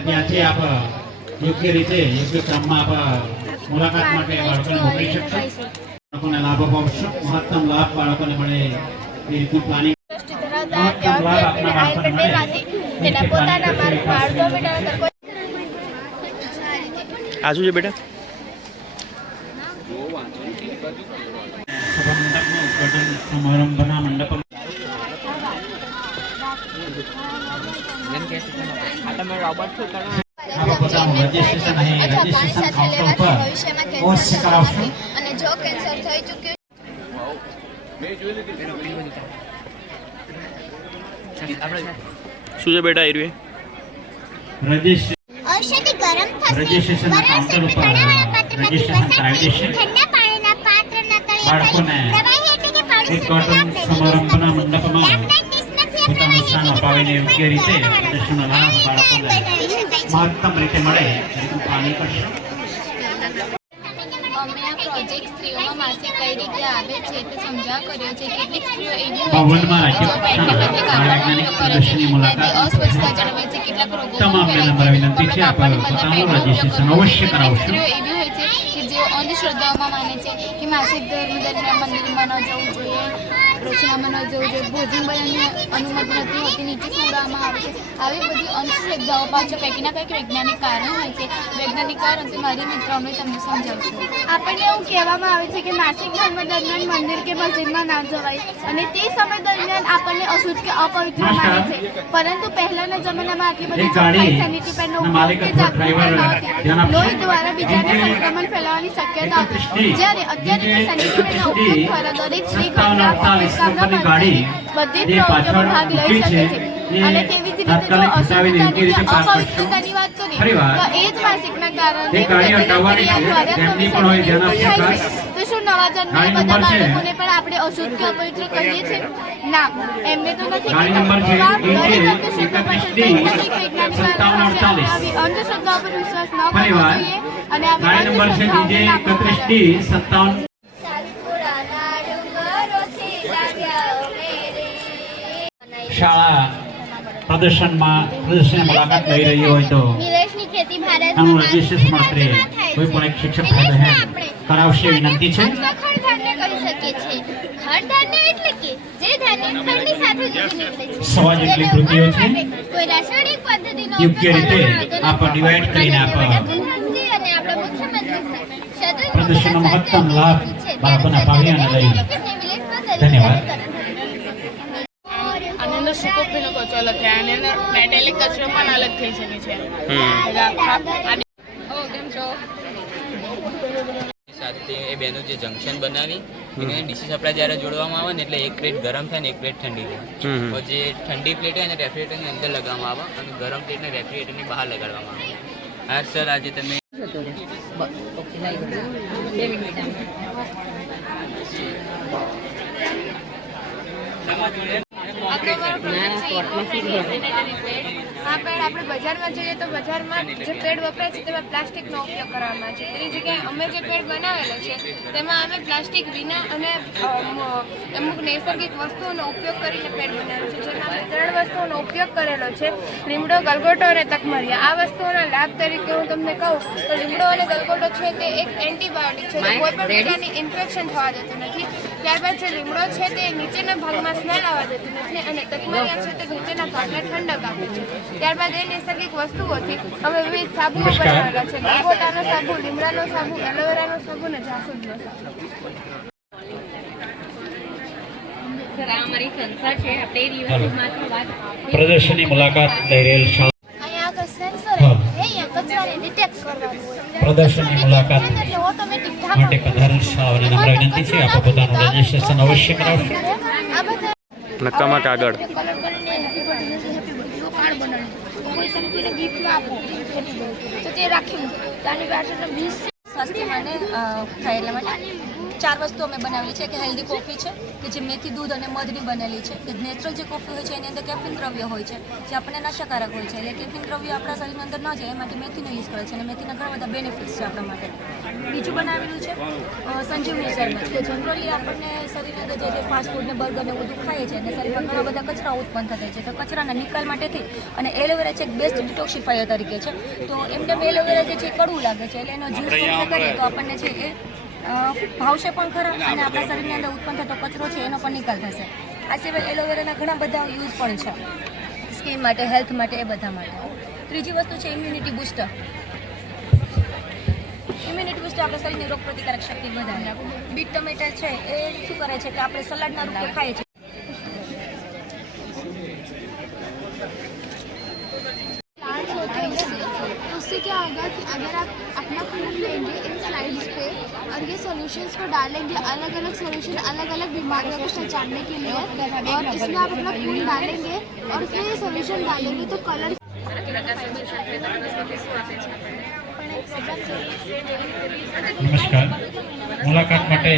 ત્યાંથી આપ યોગ્ય રીતે યોગ્ય ક્રમમાં આપ મુલાકાત માટે બાળકોને મોકલી શકશો, બાળકોને લાભ અપાવશો, મહત્તમ લાભ બાળકોને મળે એ રીતનું પ્લાનિંગ આજુ છે બેટા સમારંભના મંડપ શું છે બેટા એરવે રજીસ્ટ્રેશન કાઉન્ટર ઉપર રજીસ્ટ્રેશન કરાવી દેશે બાળકોને સમારંભના મંડપમાં પોતાનું સ્થાન અપાવીને યોગ્ય રીતે રજીસ્ટ્રેશનનો લાભ બાળકોને મહત્તમ રીતે મળે તેનું પ્લાનિંગ કરશે। અમે આ પ્રોજેક્ટ સ્ત્રીઓમાં માસિક કઈ રીતે આવે છે તે સમજાવ કર્યો છે। કેટલીક સ્ત્રીઓ એવી ભવનમાં રાજ્યની મુલાકાત અસ્વસ્થતા જળવાય છે, કેટલાક રોગો તમામ નંબર વિનંતી છે આપ પોતાનું રજીસ્ટ્રેશન અવશ્ય કરાવશો। સ્ત્રીઓ એવી હોય છે કે જેઓ અંધશ્રદ્ધાઓમાં માને છે કે માસિક ધર્મ દરમિયાન મંદિરમાં ન જવું જોઈએ, રચનામાં ન જવું જોઈએ, ભોજન બનાવવાની અનુમતિ નથી હોતી, નીચે સુવડાવવામાં આવે છે। આવી બધી અંધશ્રદ્ધાઓ પાછળ કંઈક ના કંઈક વૈજ્ઞાનિક કારણ હોય છે। વૈજ્ઞાનિક કારણ તે મારી મિત્રોને તમને સમજાવશું। આપણને એવું કહેવામાં આવે છે કે માસિક ધર્મ દરમિયાન મંદિર કે મસ્જિદમાં ના જવાય અને તે સમય દરમિયાન આપણને અશુદ્ધ કે અપવિત્ર માને છે, પરંતુ પહેલાના જમાનામાં આટલી બધી ચોખ્ખાઈ સેનિટરી પેડનો ઉપયોગ કે જાગૃતતા નહોતી। લોહી દ્વારા બીજાને સંક્રમણ ફેલાવવાની શક્યતા હતી, જ્યારે અત્યારે તે સેનિટરી પેડનો ઉપયોગ દ્વારા દરેક સ્ત્રી ઘરના બધી પ્રવૃત્તિઓમાં ભાગ લઈ શકે છે। અને તેવી જ રીતે જો અશુદ્ધતાની કે અપવિત્રતાની વાત કરીએ તો એ જ માસિકના કારણે તો શું નવા જન્મેલા બધા બાળકોને પણ આપણે અશુદ્ધ કે અપવિત્ર કહીએ છીએ? ના, એમને તો નથી કહેતા। દરેક અંધશ્રદ્ધા પાછળ કંઈક ના કંઈક વૈજ્ઞાનિક કારણ હશે। આવી અંધશ્રદ્ધાઓ પર વિશ્વાસ ન કરવો જોઈએ અને આવી અંધશ્રદ્ધાઓને ના કરવી જોઈએ। શાળા પ્રદર્શનની મુલાકાત લઈ રહી હોય તો આનું રજીસ્ટ્રેશન માટે કોઈ પણ એક શિક્ષક કરાવશે વિનંતી છે। સવા જેટલી કૃતિઓ છે, યોગ્ય રીતે આપ ડિવાઈડ કરીને આપ પ્રદર્શનનો મહત્તમ લાભ બાળકોને અપાવી અને લઈ। ધન્યવાદ। સુકોપીનો કચરો અલગ થાય અને મેટેલિક કચરો પણ અલગ થઈ શકે છે। સાથે એ બેનું જે જંકશન બનાવી એને ડીસી સપ્લાય જ્યારે જોડવામાં આવે ને એટલે એક પ્લેટ ગરમ થાય ને એક પ્લેટ ઠંડી થાય। તો જે ઠંડી પ્લેટ હોય ને રેફ્રિજરેટરની અંદર લગાવવામાં આવે અને ગરમ પ્લેટને રેફ્રિજરેટરની બહાર લગાડવામાં આવે। હા સર, આજે તમે આપણે બજારમાં જઈએ તો બજારમાં જે પેડ વપરાય છે તેમાં પ્લાસ્ટિકનો ઉપયોગ કરવામાં આવે છે, તેની જગ્યાએ અમે જે પેડ બનાવેલો છે તેમાં અમે પ્લાસ્ટિક વિના અને અમુક નૈસર્ગિક વસ્તુઓનો ઉપયોગ કરીને પેડ બનાવ્યો છે, જેમાં અમે 3 વસ્તુઓનો ઉપયોગ કરેલો છે: લીમડો, ગલગોટો અને તકમરિયા। આ વસ્તુઓના લાભ તરીકે હું તમને કહું તો લીમડો અને ગલગોટો છે તે એક એન્ટીબાયોટિક છે, જે કોઈ પણ પ્રકારની ઇન્ફેક્શન થવા દેતું નથી। ત્યારબાદ જે લીમડો છે તે નીચેના ભાગમાં સ્મેલ આવવા દેતું નથી અને તકમરિયા છે તે નીચેના ભાગને ઠંડક આપે છે। ત્યારબાદ એ નૈસર્ગિક વસ્તુઓથી અમે વિવિધ સાબુઓ બનાવેલા છે: ગલગોટાનો સાબુ, લીમડાનો સાબુ, એલોવેરાનો સાબુ અને જાસૂદનો સાબુ। પ્રદર્શનની મુલાકાત લઈ રહેલ પ્રદર્શનની મુલાકાત માટે પધારેલ શાળાઓને નમ્ર વિનંતી છે આપ પોતાનું રજીસ્ટ્રેશન અવશ્ય કરાવશો। નકામા કાગળ. કલર કરીને હેપી બર્થડે કાર્ડ બનાવી કોઈ તમે કોઈને ગિફ્ટ આપો તો તે રાખી મૂકો. આની પાછળ 20 સ્વાસ્થ્ય માટે થાય એટલા માટે 4 વસ્તુ અમે બનાવેલી છે કે હેલ્ધી કોફી છે કે જે મેથી દૂધ અને મધની બનેલી છે કે નેચરલ જે કોફી હોય છે એની અંદર કેફીન દ્રવ્ય હોય છે જે આપણને નશાકારક હોય છે એટલે કેફીન દ્રવ્ય આપણા શરીરની અંદર ન જાય એ માટે મેથીનો યુઝ કરે છે અને મેથીના ઘણા બધા બેનિફિટ્સ છે આપણા માટે. બીજું બનાવેલું છે સંજીવની શરબત કે જનરલી આપણને શરીરની અંદર જે ફાસ્ટ ફૂડ ને બર્ગર ને બધું ખાઈએ છીએ અને શરીરમાં ઘણા બધા કચરા ઉત્પન્ન થતા છે તો કચરાના નિકાલ માટેથી અને એલોવેરા છે એક બેસ્ટ ડિટોક્સિફાયર તરીકે છે. તો એમને એલોવેરા જે છે કડવું લાગે છે એટલે એનો જ્યુસ કરીએ તો આપણને છે એ ભાવશે પણ ખરા અને આપણા શરીરની અંદર ઉત્પન્ન થતો કચરો છે એનો પણ નિકાલ થશે. આ સિવાય એલોવેરાના ઘણા બધા યુઝ પણ છે સ્કિન માટે, હેલ્થ માટે, એ બધા માટે. ત્રીજી વસ્તુ છે ઇમ્યુનિટી બૂસ્ટર. ઇમ્યુનિટી બૂસ્ટર આપણા શરીરની રોગ પ્રતિકારક શક્તિ વધારે. બીટ ટમેટા છે એ શું કરે છે કે આપણે સલાડના રૂપે ખાઈએ છીએ. उससे क्या होगा कि अगर आप अपना खून लेंगे इन स्लाइड्स पे और ये सॉल्यूशंस को डालेंगे, अलग अलग सॉल्यूशन अलग अलग बीमारियों को पहचानने के लिए, और इसमें आप अपना खून डालेंगे और उसमें ये सॉल्यूशन डालेंगे तो कलर નમસ્કાર. મુલાકાત માટે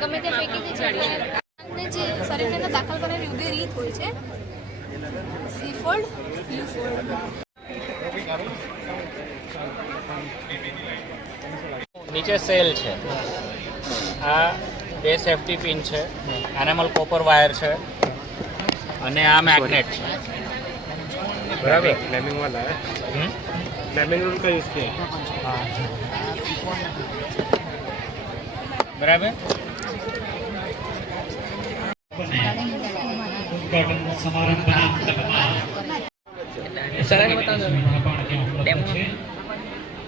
ગમે તે ફેંકી દે છે અને જે શરીરની અંદર દાખલ કરેલી ઉભી રીત હોય છે સી-ફોલ્ડ, યુ-ફોલ્ડ. નીચે સેલ છે, આ 2 સેફટી પિન છે, એનામલ કોપર વાયર છે અને આ મેગ્નેટ છે. બરાબર. ક્લેમિંગ વાળા है क्लेमिंग रूल का यूज किया. हाँ बराबर. ઉદ્ઘાટન સમારંભના મંડપમાં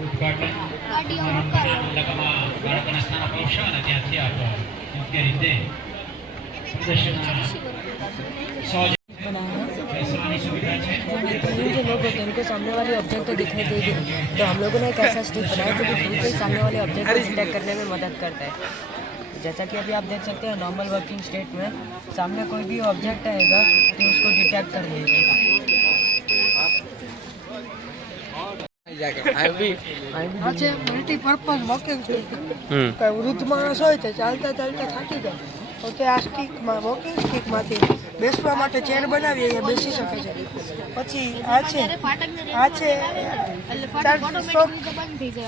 ઉદ્ઘાટન સમારંભના મંડપમાં બાળકોને સ્થાન અપાવશો અને ત્યાંથી આપ યોગ્ય રીતે પ્રદર્શન બેસવાની સુવિધા છે. जो लोग होते हैं उनको सामने वाले ऑब्जेक्ट दिखाई देगी तो हम लोगों ने एक ऐसा स्टिक बनाया जो कि बिल्कुल सामने वाले ऑब्जेक्ट को डिटेक्ट करने में मदद करता है. जैसा कि अभी आप देख सकते हैं नॉर्मल वर्किंग स्टेट में सामने कोई भी ऑब्जेक्ट आएगा तो उसको डिटेक्ट कर लेगा. Multipurpose walking stick. કોઈ વૃદ્ધ માણસ હોય તો ચાલતા ચાલતા થાકી જાય તો તે આ સ્ટિકમાં વોકિંગ સ્ટિકમાંથી બેસવા માટે ચેર બનાવી એ બેસી શકે છે. પછી આ છે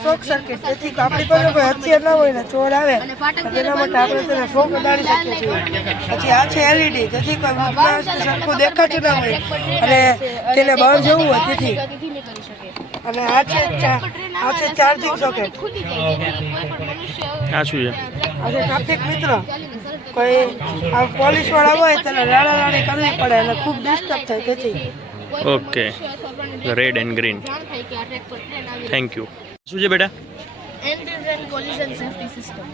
શોક સર્કિટ. તેથી આપણી પાસે કોઈ હથિયાર ના હોય ને ચોર આવે તો તેના માટે આપણે તેને શોક ઉડાડી શકીએ છીએ. પછી આ છે LED. તેથી કોઈ વૃદ્ધ માણસને સરખું દેખાતું ના હોય અને તેને બહાર જવું હોય તેથી. અને આ છે ચાર્જિંગ સોકેટ. આ શું છે? આ છે ટ્રાફિક મિત્ર. કોઈ આ પોલીસ વાળા હોય તેને લાડાલાડી કરવી પડે અને ખૂબ ડિસ્ટર્બ થાય તેથી. Okay, red and green. Thank you. શું છે બેટા? And collision safety system.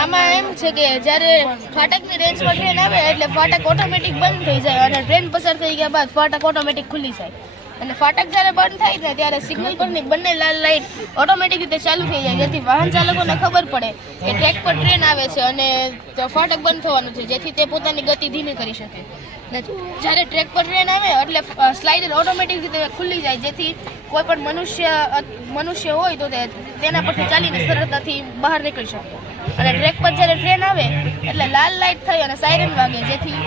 આમાં એમ છે કે જ્યારે ફાટકની રેન્જમાં ટ્રેન આવે એટલે ફાટક ઓટોમેટિક બંધ થઈ જાય અને ટ્રેન પસાર થઈ ગયા બાદ ફાટક ઓટોમેટિક ખુલી જાય. અને ફાટક જ્યારે બંધ થાય છે ત્યારે સિગ્નલ પરની બંને લાલ લાઇટ ઓટોમેટિક રીતે ચાલુ થઈ જાય જેથી વાહન ચાલકોને ખબર પડે કે ટ્રેક પર ટ્રેન આવે છે અને ફાટક બંધ થવાનું છે જેથી તે પોતાની ગતિ ધીમી કરી શકે. જ્યારે ટ્રેક પર ટ્રેન આવે એટલે સ્લાઇડર ઓટોમેટિક રીતે ખુલી જાય જેથી કોઈ પણ મનુષ્ય હોય તો તેના પરથી ચાલીને સરળતાથી બહાર નીકળી શકે. અને ટ્રેક પર જ્યારે ટ્રેન આવે એટલે લાલ લાઇટ થાય અને સાયરન વાગે જેથી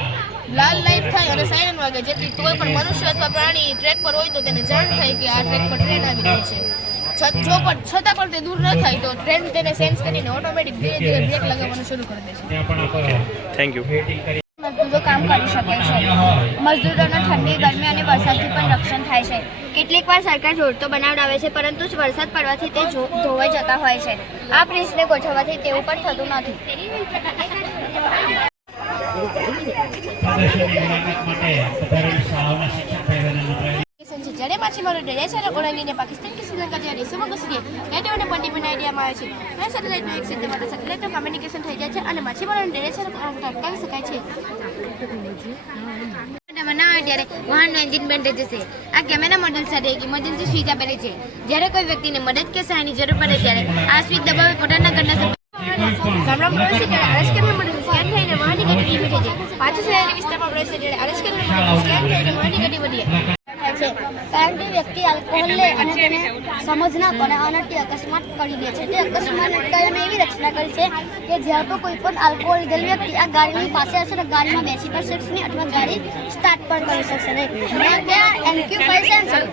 કોઈ પણ મનુષ્ય અથવા પ્રાણી ટ્રેક પર હોય તો તેને જાણ થાય કે આ ટ્રેક પર ટ્રેન આવી રહી છે. છતાં પણ તે દૂર ન થાય તો ટ્રેન તેને સેન્સ કરીને ઓટોમેટિક ધીરે ધીરે બ્રેક લગાવવાનું શરૂ કરી દે છે. Thank you. મજદૂરો કામ કરી શકે છે. મજદૂરોને ઠંડી, ગરમી અને વરસાદથી પણ રક્ષણ થાય છે. કેટલીક વાર સરકાર રોડ તો બનાવડાવે છે પરંતુ જ વરસાદ પડવાથી તે ધોવાઈ જતા હોય છે. આ બ્રિજને ગોઠવવાથી તેવું પણ થતું નથી. પ્રદર્શનની મુલાકાત માટે પધારેલ શાળાઓના શિક્ષક ભાઈઓને નમ્ર જ્યારે માછીમારો ડરે છે અને ઓળંગીને પાકિસ્તાન કે શ્રીલંકા જેવા દેશોમાં ઘૂસી જાય રેડિયોને પટ્ટી બનાવી દેવામાં આવે છે. અને સેટેલાઇટનો એક સેકન્ડ માટે સેટેલાઇટનું કમ્યુનિકેશન થઈ જાય છે અને માછીમારોને ડરે છે અને અટકાવી શકાય છે. બનાવે ત્યારે વાહનનું એન્જિન બંધ થઈ જશે. આ કેમેરા મોડેલ સાથે એક ઇમરજન્સી સ્વિચ આપેલી છે. જ્યારે કોઈ વ્યક્તિને મદદ કે સહાયની જરૂર પડે ત્યારે આ સ્વિચ દબાવી પોતાના ઘરના ગામડામાં પ્રવેશે ત્યારે આરએસ કેમેરા મોડેલ સ્કેન થઈને વાહનની ગતિ ધીમી થઈ જાય. પાછું શહેરી વિસ્તારમાં પ્રવેશે ત્યારે આરએસ કેમેરા મોડેલ સ્કેન થઈને વાહનની ગતિ વધી જાય. કારણ કે વ્યક્તિ આલ્કોહોલ લે અને તેને સમજ ના પડે અને તે અકસ્માત કરી દે છે. તે અકસ્માત કાયમે એવી રચના કરી છે કે જ્યારે તો કોઈ પણ આલ્કોહોલ લીધેલ વ્યક્તિ આ ગાડીની પાસે હશે તો ગાડીમાં બેસી પણ શકશે નહીં અથવા ગાડી સ્ટાર્ટ પણ કરી શકશે નહીં. ત્યાં NQ5 સેન્સર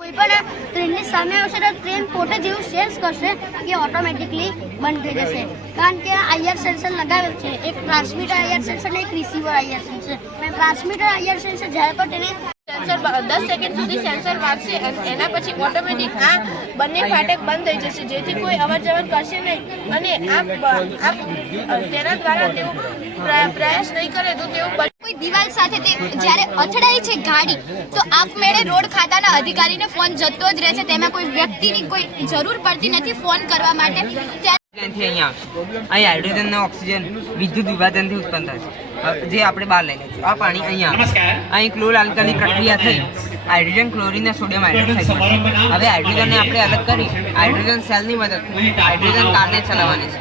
કોઈ પણ ટ્રેનની સામે આવશે તો ટ્રેન પોતે જેવું સેન્સ કરશે કે ઓટોમેટિકલી બંધ થઈ જશે. કારણ કે IR સેન્સર લગાવેલ છે. એક ટ્રાન્સમીટર IR સેન્સર અને એક receiver IR sensor. Transmitter IR sensor જ્યારે પણ તેને સેન્સર 10 સેકન્ડ સુધી સેન્સર વાગશે અને એના પછી ઓટોમેટિક આ બંને ફાટક બંધ થઈ જશે, જેથી કોઈ અવર જવર કરશે નહીં. અને તેના દ્વારા તેઓ પ્રયાસ નહીં કરે તો તેઓ કોઈ દિવાલ સાથે તે જ્યારે અથડાય છે ગાડી તો આપમેળે રોડ ખાતાના અધિકારીને ફોન જતો જ રહે છે. તેમાં કોઈ વ્યક્તિની કોઈ જરૂર પડતી નથી ફોન કરવા માટે. અહીંયા હાઇડ્રોજનનો ઓક્સિજન વિદ્યુત વિભાજનથી ઉત્પન્ન થાય છે, જે આપણે બહાર લઈ લઈશું. આ પાણી અહીંયા અહીં ક્લોર આલ્કલી પ્રક્રિયા થઈ હાઇડ્રોજન ક્લોરીન અને સોડિયમ હાઇડ્રોક્સાઇડ મળે. હવે હાઇડ્રોજનને આપણે અલગ કરી હાઇડ્રોજન સેલની મદદથી હાઇડ્રોજન કારને ચલાવવાની છે.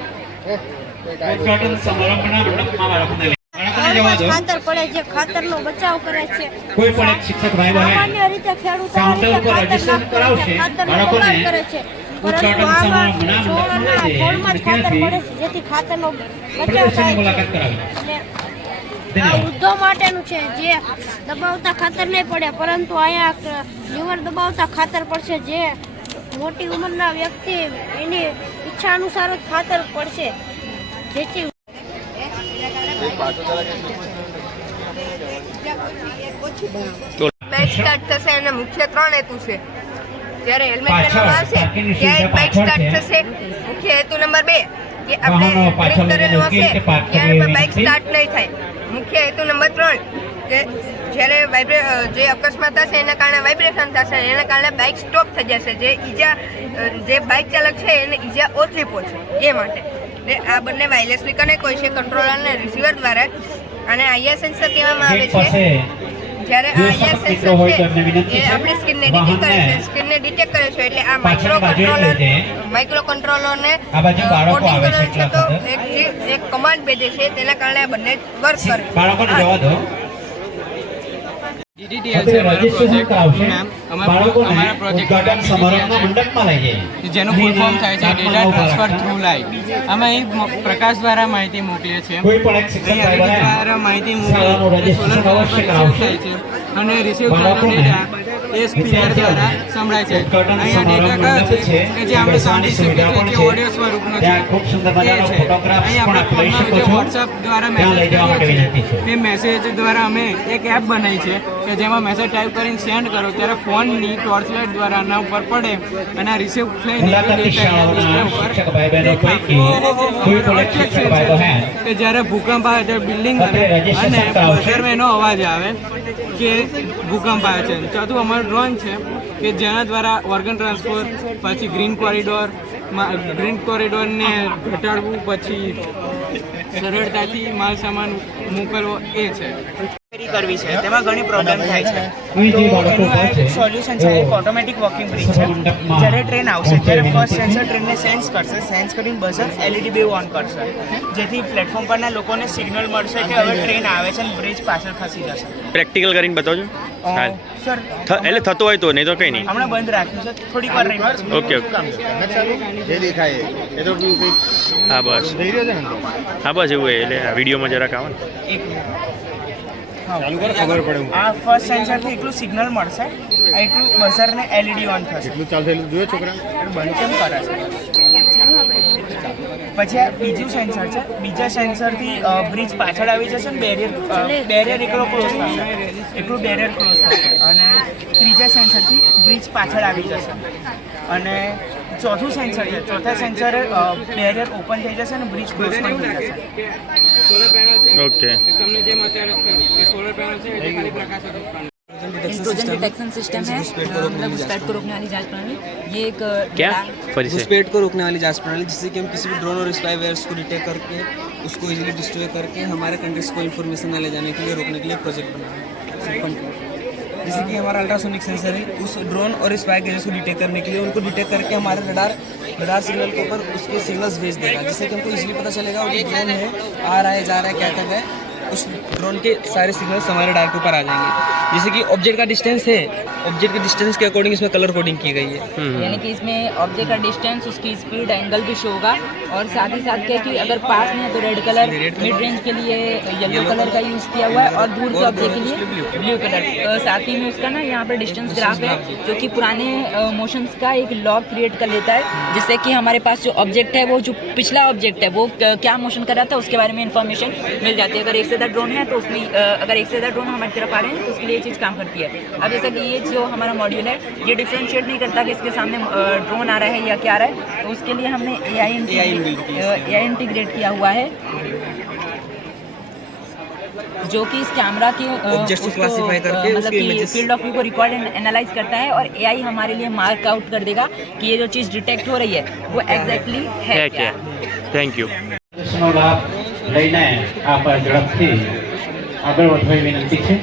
ખાતર પડે છે, ખાતરનો બચાવ કરે છે. કોઈ પણ એક શિક્ષક ભાઈ બહેન સામાન્ય રીતે ખેડૂતો કાઉન્ટર ઉપર રજીસ્ટર કરાવશે બાળકોને કરે છે. ઉદ્ઘાટન સમારંભના મંડપમાં ખાતર પડે છે જેથી ખાતરનો બચાવ પ્રદર્શનની થાય મુલાકાત કરાવી. આ વૃદ્ધો માટેનું છે જે દબાવતા ખાતર નહીં પડે, પરંતુ અહીંયા લીવર દબાવતા ખાતર પડશે. જે મોટી ઉંમરના વ્યક્તિ એની ઈચ્છા અનુસાર જ ખાતર પડશે, જેથી બાઇક સ્ટાર્ટ થશે અને મુખ્ય 3 હેતુ છે. જ્યારે હેલ્મેટ પહેરવામાં આવશે ત્યારે બાઇક સ્ટાર્ટ થશે. મુખ્ય હેતુ નંબર 2 કે આપણે બ્રેક કરેલું હશે ત્યારે પણ બાઇક સ્ટાર્ટ નહીં થાય. મુખ્ય હેતુ નંબર 3 કે જ્યારે જે અકસ્માત થશે એના કારણે વાઇબ્રેશન થશે, એના કારણે બાઇક સ્ટોપ થઈ જશે. જે બાઇક ચાલક છે એને ઈજા ઓછી પહોંચે એ માટે. આ બંને વાયરલેસલી કનેક્ટ હોય છે કંટ્રોલર અને રિસીવર દ્વારા. અને IR સેન્સર કહેવામાં આવે છે જ્યારે આ IR સેન્સર છે એ આપણી સ્ક્રીનને ડિટેક્ટ કરે છે. સ્ક્રીનને ડિટેક્ટ કરે છે એટલે આ માઇક્રો કંટ્રોલરને કોડિંગ કરેલ છે તો એક કમાન્ડ ભેજે છે, તેના કારણે આ બંને વર્ક કરે. બાળકોને જવા દો. રજીસ્ટ્રેશન કરાવશે બાળકોને ઉદ્ઘાટન સમારંભના મંડપમાં લઈ જાય. જેનું ફૂલ ફોર્મ થાય છે ડેટા ટ્રાન્સફર થ્રુ લાઇટ. અમે અહીં પ્રકાશ દ્વારા માહિતી મોકલીએ છીએ. કોઈ પણ એક શિક્ષક ભાઈ બહેન દ્વારા માહિતી શાળાનું રજીસ્ટ્રેશન અવશ્ય કરાવશે. થાય છે અને રિસીવ થયેલો ડેટા એ સ્પીકર દ્વારા સંભળાય છે. અહીંયા ડેટા કયો છે કે જે આપણે સાંભળી શકીએ છીએ કે ઓડિયો સ્વરૂપનો છે. ખૂબ સુંદર મજાનો ફોટોગ્રાફ અહીં આપણે ફોનમાં જે વોટ્સઅપ દ્વારા મેસેજ કરીએ છીએ તે મેસેજ દ્વારા અમે એક એપ બનાવી છે કે જેમાં મેસેજ ટાઈપ કરીને સેન્ડ કરો ત્યારે ફોનની ટોર્ચ લાઇટ દ્વારા આના ઉપર પડે અને આ રિસીવ થઈને કે જ્યારે ભૂકંપ આવે ત્યારે બિલ્ડિંગ અને બજારમાં એનો અવાજ આવે કે ભૂકંપ આવે છે. ચોથું અમારું ડ્રોન છે કે જેના દ્વારા ઓર્ગન ટ્રાન્સફર, પછી ગ્રીન કોરિડોરને ઘટાડવું, પછી સરળતાથી માલ સામાન મોકલવો એ છે. કરવી છે તેમાં ઘણી પ્રોબ્લેમ થાય છે. એનું એક સોલ્યુશન છે, એક ઓટોમેટિક વોકિંગ બ્રિજ છે. જ્યારે ટ્રેન આવશે ત્યારે ફર્સ્ટ સેન્સર ટ્રેનને સેન્સ કરશે, સેન્સ કરીને બઝર LED બે ઓન કરશે, જેથી પ્લેટફોર્મ પરના લોકોને સિગ્નલ મળશે કે હવે ટ્રેન આવે છે અને બ્રિજ પાછળ ખસી જશે. પ્રેક્ટિકલ કરીને બતાવજો સર એટલે થતું હોય તો, નહીં તો કંઈ નહીં. હમણાં બંધ રાખ્યું છે, થોડીક વાર રહીને ઓકે હા બસ હા બસ એવું એટલે આ વિડીયોમાં જરાક આવે ને. એક આ ફર્સ્ટ સેન્સરથી એટલું સિગ્નલ મળશે, એટલું બઝરને LED ઓન થશે. એટલું ચાલશે એટલું જોઈએ છોકરા બંધ કેમ કરે છે. પછી આ બીજું સેન્સર છે, બીજા સેન્સરથી બ્રિજ પાછળ આવી જશે ને બેરિયર એકલો ક્લોઝ થશે, એટલું બેરિયર ક્લોઝ થશે. અને ત્રીજા સેન્સરથી બ્રિજ પાછળ આવી જશે. અને ચોથું સેન્સર છે, ચોથા સેન્સરે બેરિયર ઓપન થઈ જશે અને બ્રિજ ક્લોઝ પણ થઈ જશે. ઓકે તમને જેમ અત્યારે સોલર પેનલ છે એટલે ખાલી પ્રકાશ ઉત્પન્ન इंट्रोजन डिटेक्शन सिस्टम है, मतलब घुसपैठ को रोकने वाली जांच प्रणाली. ये एक क्या फरी से घुसपैठ को रोकने वाली जांच प्रणाली, जिससे कि हम किसी भी ड्रोन और स्पाईवेयर्स को डिटेक्ट करके उसको इजीली डिस्ट्रॉय करके हमारे कंट्रीज को इन्फॉर्मेशन न ले जाने के लिए रोकने के लिए प्रोजेक्ट बनाए. ओपन किया। जैसे कि हमारा अल्ट्रासोनिक सेंसर है, उस ड्रोन और स्पाई गैजेस को डिटेक्ट करने के लिए उनको डिटेक्ट करके हमारे रडार सिग्नल के ऊपर उसके सिग्नल्स भेज देगा, जिससे कि हमको इजीली पता चलेगा वो ड्रोन है, आ रहा है, जा रहा है, क्या कर रहा है। उस ड्रोन के सारे सिग्नल्स हमारे रडार के ऊपर आ जाएंगे। जैसे कि ऑब्जेक्ट का डिस्टेंस है, ऑब्जेक्ट के डिस्टेंस के अकॉर्डिंग इसमें कलर कोडिंग की गई है। यानी कि इसमें ऑब्जेक्ट का डिस्टेंस, उसकी स्पीड, एंगल भी शो होगा, और साथ ही साथ क्या कि अगर पास में है तो रेड कलर, मिड रेंज के लिए येलो कलर का यूज़ किया हुआ है, और दूर के ऑब्जेक्ट के लिए ब्लू कलर। साथ ही में उसका ना यहाँ पर डिस्टेंस ग्राफ है, जो कि पुराने मोशंस का एक लॉग क्रिएट कर लेता है, जिससे कि हमारे पास जो ऑब्जेक्ट है, वो जो पिछला ऑब्जेक्ट है वो क्या मोशन कर रहा था उसके बारे में इंफॉर्मेशन मिल जाती है। अगर एक से ज़्यादा ड्रोन है तो उसमें अगर एक से ज़्यादा ड्रोन हमारी तरफ आ रहे हैं तो उसके लिए ये चीज़ काम करती है। अब जैसा कि ये जो हमारा मॉड्यूल है, ये डिफ्रेंशिएट नहीं करता कि इसके सामने ड्रोन आ रहा है या क्या आ रहा है, तो उसके लिए हमने AI इंटीग्रेट किया हुआ है, जो कि इस कैमरा के ऑब्जेक्ट्स को क्लासिफाई करके मतलब उसके कि इमेजेस फील्ड ऑफ व्यू को रिकॉर्ड एंड एनालाइज करता है, और AI हमारे लिए मार्क आउट कर देगा कि ये जो चीज़ डिटेक्ट हो रही है वो एग्जैक्टली है क्या। Thank you. પ્રદર્શનનો લાભ લઈને આપ ઝડપથી આગળ વધવાની વિનંતી છે.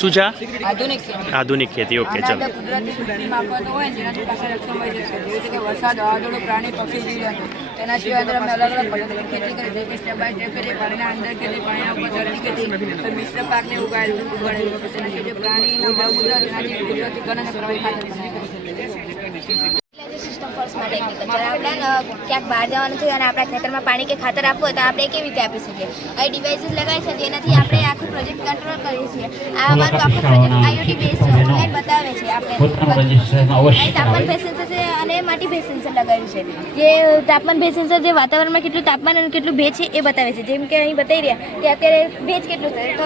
શું છે? આધુનિક આધુનિક ખેતી. ઓકે, ચલો. કુદરતી કૃત્રિમ આફતો હોય જેનાથી પાસે રક્ષણ મળી જશે, જેવી રીતે કે વરસાદ, વાવાઝોડું, પ્રાણી, પક્ષી, જીવજંતુ, તેના સિવાય અંદર અમે અલગ અલગ પદ્ધતિની ખેતી કરી છે, કે સ્ટેપ બાય સ્ટેપ કરીએ, પાણીના અંદર ખેતી, પાણીના ઉપર ચડતી ખેતી, તો મિશ્ર પાકને ઉગાડેલું, તેનાથી જે પ્રાણીના મળમૂત્ર, તેનાથી કુદરતી કણ અને પ્રવાહી ખાતર બનાવી શકીએ. સિસ્ટમ ફોર્સ માટે આપણે ક્યાંક બહાર જવાનું છે અને આપણા ખેતરમાં પાણી કે ખાતર આપવું હોય તો આપણે કેવી રીતે આપી શકીએ? આ ડિવાઇસીસ લગાવી છે, જેનાથી આપણે આખું પ્રોજેક્ટ કંટ્રોલ કરીએ છીએ. આ અમારું આખું પ્રોજેક્ટ IoT બેઝ છે, ઓનલાઈન બતાવે છે. આપણે તાપમાન ભેજ સેન્સર છે અને માટી ભેજ સેન્સર લગાવ્યું છે. જે તાપમાન ભેજ સેન્સર જે વાતાવરણમાં કેટલું તાપમાન અને કેટલું ભેજ છે એ બતાવે છે. જેમ કે અહીં બતાવી રહ્યા કે અત્યારે ભેજ કેટલું છે, તો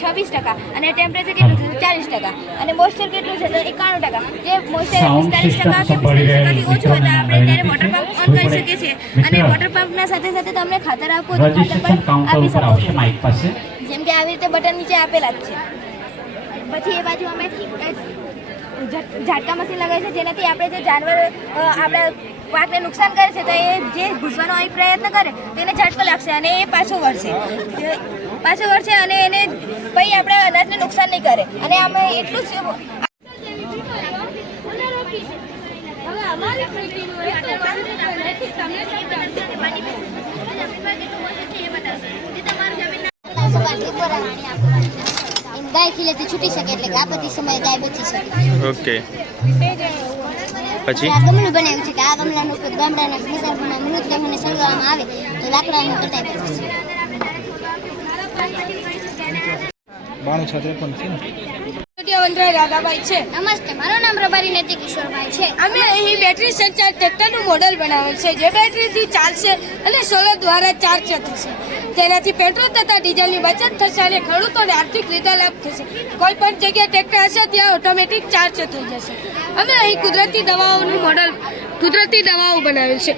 26% અને ટેમ્પરેચર કેટલું છે 40%, અને મોઇસ્ચર કેટલું છે તો 91%. જે મોઇસ્ચર 45% કે 50%થી ઓછું હોય તો આપણે ત્યારે વોટર પંપ ઓન કરી શકીએ છીએ, અને વોટર પંપના સાથે સાથે તમને ખાતર આપવું હોય તો ખાતર પણ આપી શકો છો. જેમ કે આવી રીતે બટન નીચે આપેલા જ છે. પછી એ બાજુ અમે ઝાટકા મશીન લગાવ્યું છે, જેનાથી આપણે જે જાનવર આપણા પાકને નુકસાન કરે છે તો એ જે ઘૂસવાનો પ્રયત્ન કરે તો એને ઝાટકો લાગશે અને એ પાછો વળશે અને એને પછી આપણે અનાજને નુકસાન નહીં કરે. અને અમે એટલું જ ગાય ખીલેથી છૂટી શકે, એટલે આપત્તિ સમયે ગાય બચી શકે. ઓકે, પછી આ ગમલું બનાવ્યું છે કે આ ગમલાનો ઉપયોગ ગામડાના મૃતદેહોને સળગાવવામાં આવે તો લાકડાનું કરતા બચે છે. 92 રાધાભાઈ છે. નમસ્તે, મારું નામ રબારી નૈતિક કિશોરભાઈ છે. અમે અહીં બેટરી સંચાલિત ટ્રેક્ટરનું મોડેલ બનાવેલ છે, જે બેટરીથી ચાલશે અને સોલર દ્વારા ચાર્જ થશે. તેનાથી પેટ્રોલ તથા ડીઝલની બચત થશે અને ખેડૂતોને આર્થિક રીતે લાભ થશે. કોઈ પણ જગ્યાએ ટ્રેક્ટર હશે ત્યાં ઓટોમેટિક ચાર્જ થઈ જશે. અમે અહીં કુદરતી દવાઓ બનાવેલ છે.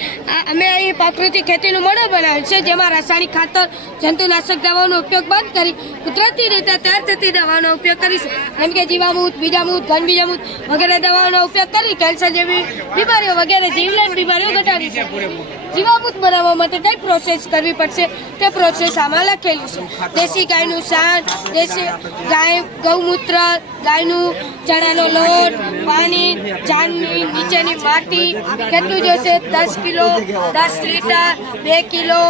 અમે અહીં પ્રાકૃતિક ખેતીનું મોડેલ બનાવેલ છે, જેમાં રાસાયણિક ખાતર, જંતુનાશક દવાઓનો ઉપયોગ બંધ કરી કુદરતી રીતે તૈયાર થતી દવાઓનો ઉપયોગ કરીશું. જેમ કે જીવામૃત, બીજામૃત, ઘન બીજામૃત વગેરે દવાઓનો ઉપયોગ કરી કેન્સર જેવી બીમારીઓ વગેરે જીવલેણ બીમારીઓ ઘટાડીશું. જીવામૃત બનાવવા માટે કઈ પ્રોસેસ કરવી પડશે તે પ્રોસેસ આમાં લખેલું છે. દેશી ગાયનું સાણ, દેશી ગાય ગૌમૂત્ર, ગાયનું ચણાનો લોટ, પાણી, જાનની નીચેની માટી કેટલું જોશે, 10 કિલો, 10 લીટર, 2 કિલો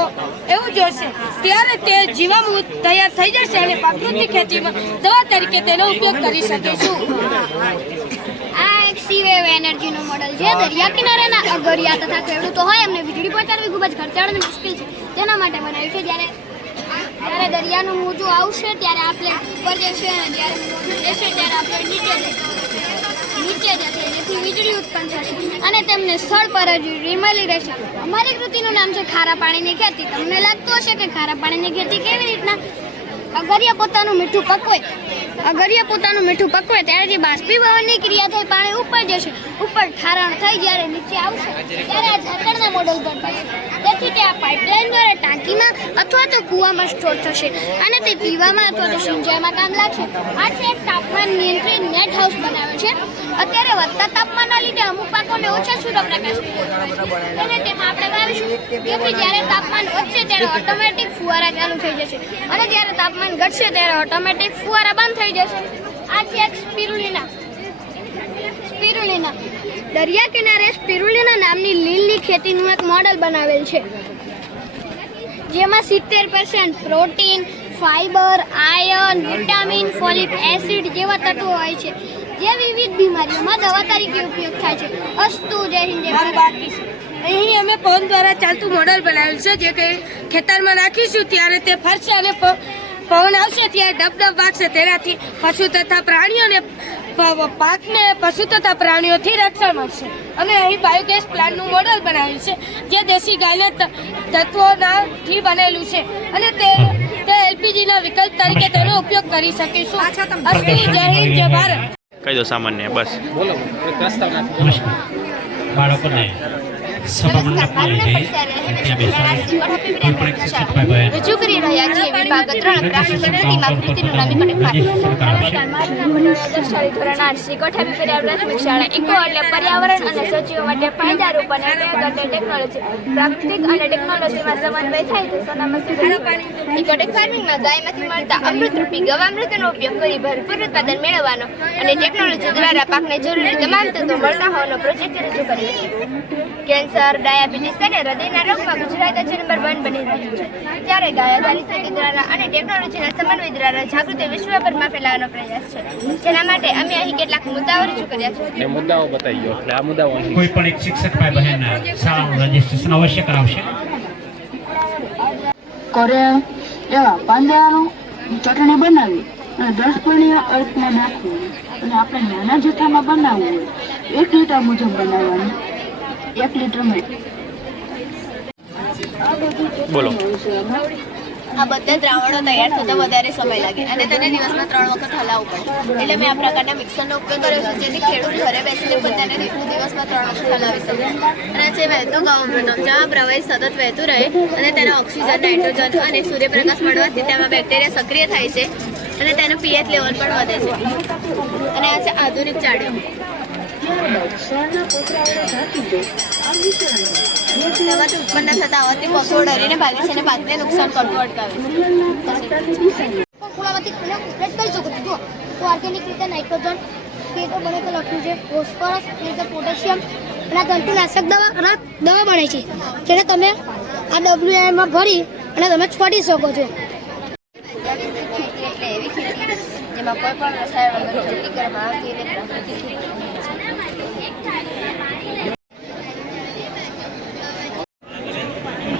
એવું જોશે. ત્યારે તે જીવામૃત તૈયાર થઈ જશે અને પ્રાકૃતિક ખેતીમાં દવા તરીકે તેનો ઉપયોગ કરી શકીશું. આ એક સીવેવ એનર્જીનું મોડેલ છે. દરિયા કિનારાના અગરિયા તથા ખેડૂતો હોય એમને વીજળી પહોંચાડવી ખૂબ જ ખર્ચાળ અને મુશ્કેલ છે, તેના માટે બનાવ્યું છે. જ્યારે દરિયાનું મોજું આવશે ત્યારે આ પ્લેટ ઉપર જશે અને જ્યારે મોજું જશે ત્યારે આ પ્લેટ નીચે જશે, જેથી વીજળી ઉત્પન્ન થશે અને તેમને સ્થળ પર જ મળી રહેશે. અમારી કૃતિનું નામ છે ખારા પાણીની ખેતી. તમને લાગતું હશે કે ખારા પાણીની ખેતી કેવી રીતના? અગરિયા પોતાનું મીઠું પકવે ત્યારે જે બાષ્પીભવનની ક્રિયા થઈ પાણી ઉપર જશે, ઉપર ઠારણ થઈ જ્યારે નીચે આવશે ત્યારે આ ઝાકળના મોડલ પર થશે. તેથી તે આ પાઇપલાઇન દ્વારા ટાંકીમાં અથવા તો કૂવામાં સ્ટોર થશે અને તે પીવામાં અથવા તો સિંચાઈમાં કામ લાગશે. આ છે એક તાપમાન નિયંત્રિત નેટ હાઉસ બનાવ્યો છે. અત્યારે વધતા તાપમાનના લીધે અમુક પાકોને ઓછા સૂર્યપ્રકાશ અને તેમાં આપણે વાવીશું. તેથી જ્યારે તાપમાન વધશે ત્યારે ઓટોમેટિક ફુવારા ચાલુ થઈ જશે અને જ્યારે તાપમાન ઘટશે ત્યારે ઓટોમેટિક ફુવારા બંધ થઈ જશે. આ છે એક સ્પિરુલિના. દરિયા કિનારે સ્પિરુલિના નામની લીલની ખેતીનું એક મોડેલ બનાવેલ છે, જેમાં 70% protein, fibre, iron, vitamin, folic acid જેવા તત્વો હોય છે, જે વિવિધ બીમારીઓમાં દવા તરીકે ઉપયોગ થાય છે. અસ્તુ, જય હિન્દ, જય ભારત. અહીં અમે પવન દ્વારા ચાલતું મોડલ બનાવેલ છે, જે કે ખેતરમાં નાખીશું ત્યારે તે ફરશે અને પવન આવશે ત્યારે ડબડબ વાગશે. તેનાથી પશુ તથા પ્રાણીઓને પાકને પશુ તથા પ્રાણીઓથી રક્ષણ મળશે. અને અહીં બાયોગેસ પ્લાન્ટનું મોડલ બનાવેલ છે, જે દેશી ગાયના તત્વોનાથી બનેલું છે અને તે એલપીજીના વિકલ્પ તરીકે તેનો ઉપયોગ કરી શકીશું. અસ્તુ, જય હિન્દ, જય ભારત. કહી દો સામાન્ય બસ. બોલો એક પ્રસ્તાવ નાખો. બાળકોને સભા મંડપમાં લઈ જઈ ત્યાં બેસાડી કોઈ પણ એક શિક્ષક ભાઈ બહેન રજૂ કરી રહ્યા છીએ વિભાગ 3 ગ્રાફિક પદ્ધતિમાં કૃતિનું નામીકરણ શ્રી કોઠારી પીપળિયા પ્રાથમિક શાળા ઇકો એટલે પર્યાવરણ અને સજીવો માટે ફાયદારૂપ અને અનેક ટેકનોલોજી પ્રાકૃતિક અને ટેકનોલોજીમાં સમન્વય થાય છે. સોનામાં ઇકોટેક ફાર્મિંગમાં ગાયમાંથી મળતા અમૃતરૂપી ગવામૃતનો ઉપયોગ કરી ભરપૂર ઉત્પાદન મેળવવાનો અને ટેકનોલોજી દ્વારા પાકને જરૂરી તમામ તત્વો મળતા હોવાનો પ્રોજેક્ટ રજૂ કર્યો છે. કેન્સર, ડાયાબિટીસ અને હૃદયના રોગમાં ગુજરાત આજે નંબર 1 બની રહ્યું છે. ત્યારે ગાય આધારિત ખેતી દ્વારા અને ટેકનોલોજીના સમન્વય દ્વારા જાગૃતિ વિશ્વભરમાં ફેલાવવાનો પ્રયાસ છે. જેના માટે અમે અહીં કેટલાક મુદ્દાઓ રજૂ કર્યા છે. એ મુદ્દાઓ બતાવી દો. એટલે આ મુદ્દાઓ કોઈ પણ એક શિક્ષક ભાઈ બહેન શાળાનું રજીસ્ટ્રેશન અવશ્ય કરાવશે. એવા પાંદડાનું ચટણી બનાવી અને 10 પર્ણિય અર્થમાં નાખવું અને આપણે નાના જથ્થામાં બનાવવું હોય 1 લીટર મુજબ બનાવવાનું. 1 લીટરમાં બોલો. આ બધા દ્રાવણો તૈયાર થતા વધારે સમય લાગે અને તેને દિવસમાં 3 વખત હલાવવું પડે. એટલે મેં આ પ્રકારના મિક્સરનો ઉપયોગ કર્યો છે, જેથી ખેડૂત ઘરે બેસીને પોતાને દિવસમાં 3 વખત હલાવી શકે. અને જે વહેતો ગૌમૃતમ, જ્યાં પ્રવાહી સતત વહેતું રહે અને તેને ઓક્સિજન, નાઇટ્રોજન અને સૂર્યપ્રકાશ મળવાથી તેમાં બેક્ટેરિયા સક્રિય થાય છે અને તેનું પીએચ લેવલ પણ વધે છે. અને આ છે આધુનિક ચાળીઓ. તેમાંથી ઉત્પન્ન થતા આવતી પશુઓ ડરીને ભાગે છે અને પાકને નુકસાન કરતું અટકાવે છે. ખૂણામાંથી સ્પ્રેડ કરી શકો છો. તો ઓર્ગેનિક રીતે નાઇટ્રોજન પેટો બને તો લખ્યું છે, ફોસ્ફરસ એટલે પોટેશિયમ અને જંતુનાશક દવા બને છે, જેને તમે આ WM માં ભરી અને તમે છોડી શકો છો. ખેતી એટલે એવી ખેતી જેમાં કોઈ પણ રસાયણ વગર ખેતી કરવામાં આવતી એટલે પ્રાકૃતિક ખેતી.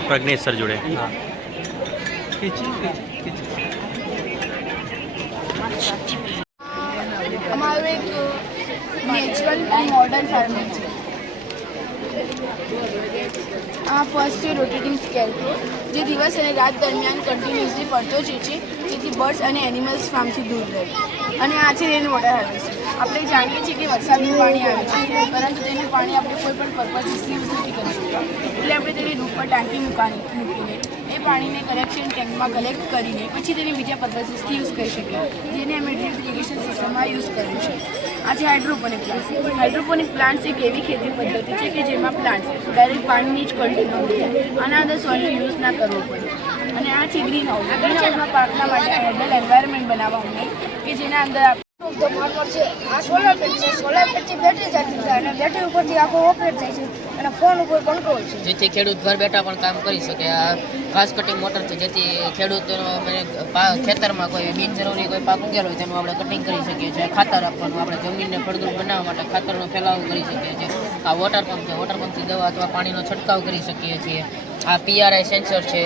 પ્રજ્ઞેશ સર જોડે અમારું એક નેચરલ મોડર્ન ફાર્મિંગ છે. આ ફર્સ્ટ છે રોટેટિંગ સ્કેરક્રો, જે દિવસ અને રાત દરમિયાન કન્ટિન્યુઅસલી ફરતો છે, જેથી બર્ડ્સ અને એનિમલ્સ ફાર્મથી દૂર રહે. અને આ છે રેન વોટર હાર્વેસ્ટિંગ. આપણે જાણીએ છીએ કે વરસાદનું પાણી આવે છે, પરંતુ તેનું પાણી આપણે કોઈ પણ પર્પઝથી યુઝ નથી કરી શકતા. એટલે આપણે તેને રૂપ પર ટાંકી મૂકીને એ પાણીને કલેક્શન ટેન્કમાં કલેક્ટ કરીને પછી તેને બીજા પર્પઝથી યુઝ કરી શકીએ, જેને અમે ડ્રીપ ઇરિગેશન સિસ્ટમમાં યુઝ કર્યું છે. આ છે હાઇડ્રોપોનિક પ્લાન્ટ્સ. હાઇડ્રોપોનિક પ્લાન્ટ્સ એક એવી ખેતી પદ્ધતિ છે કે જેમાં પ્લાન્ટ્સ ડાયરેક્ટ પાણીની જ કન્ટિન્યુ થાય, આના અંદર સોઇલનો યુઝ ના કરવો પડે. અને આ છે ગ્રીન હાઉસ. ગ્રીન હાઉસમાં પાકના માટે આઈડિયલ એન્વાયરમેન્ટ બનાવવામાં કે જેના અંદર આ સોલાર પેડ છે. સોલાર પેડથી બેટરી ચાર્જિંગ થાય અને બેટરી ઉપરથી આખો ઓપરેટ થાય છે અને ફોન ઉપર કંટ્રોલ છે, જેથી ખેડૂત ઘર બેઠા પણ કામ કરી શકે. આ ઘાસ કટિંગ મોટર છે, જેથી ખેડૂતોનો ખેતરમાં કોઈ બિનજરૂરી કોઈ પાક ઉગેલો હોય તેનું આપણે કટિંગ કરી શકીએ છીએ. ખાતર આપવાનું, આપણે જમીનને ફળદ્રુપ બનાવવા માટે ખાતરનો ફેલાવો કરી શકીએ છીએ. આ વોટર પંપ છે, વોટર પંપથી દવા અથવા પાણીનો છંટકાવ કરી શકીએ છીએ. આ PRI સેન્સર છે,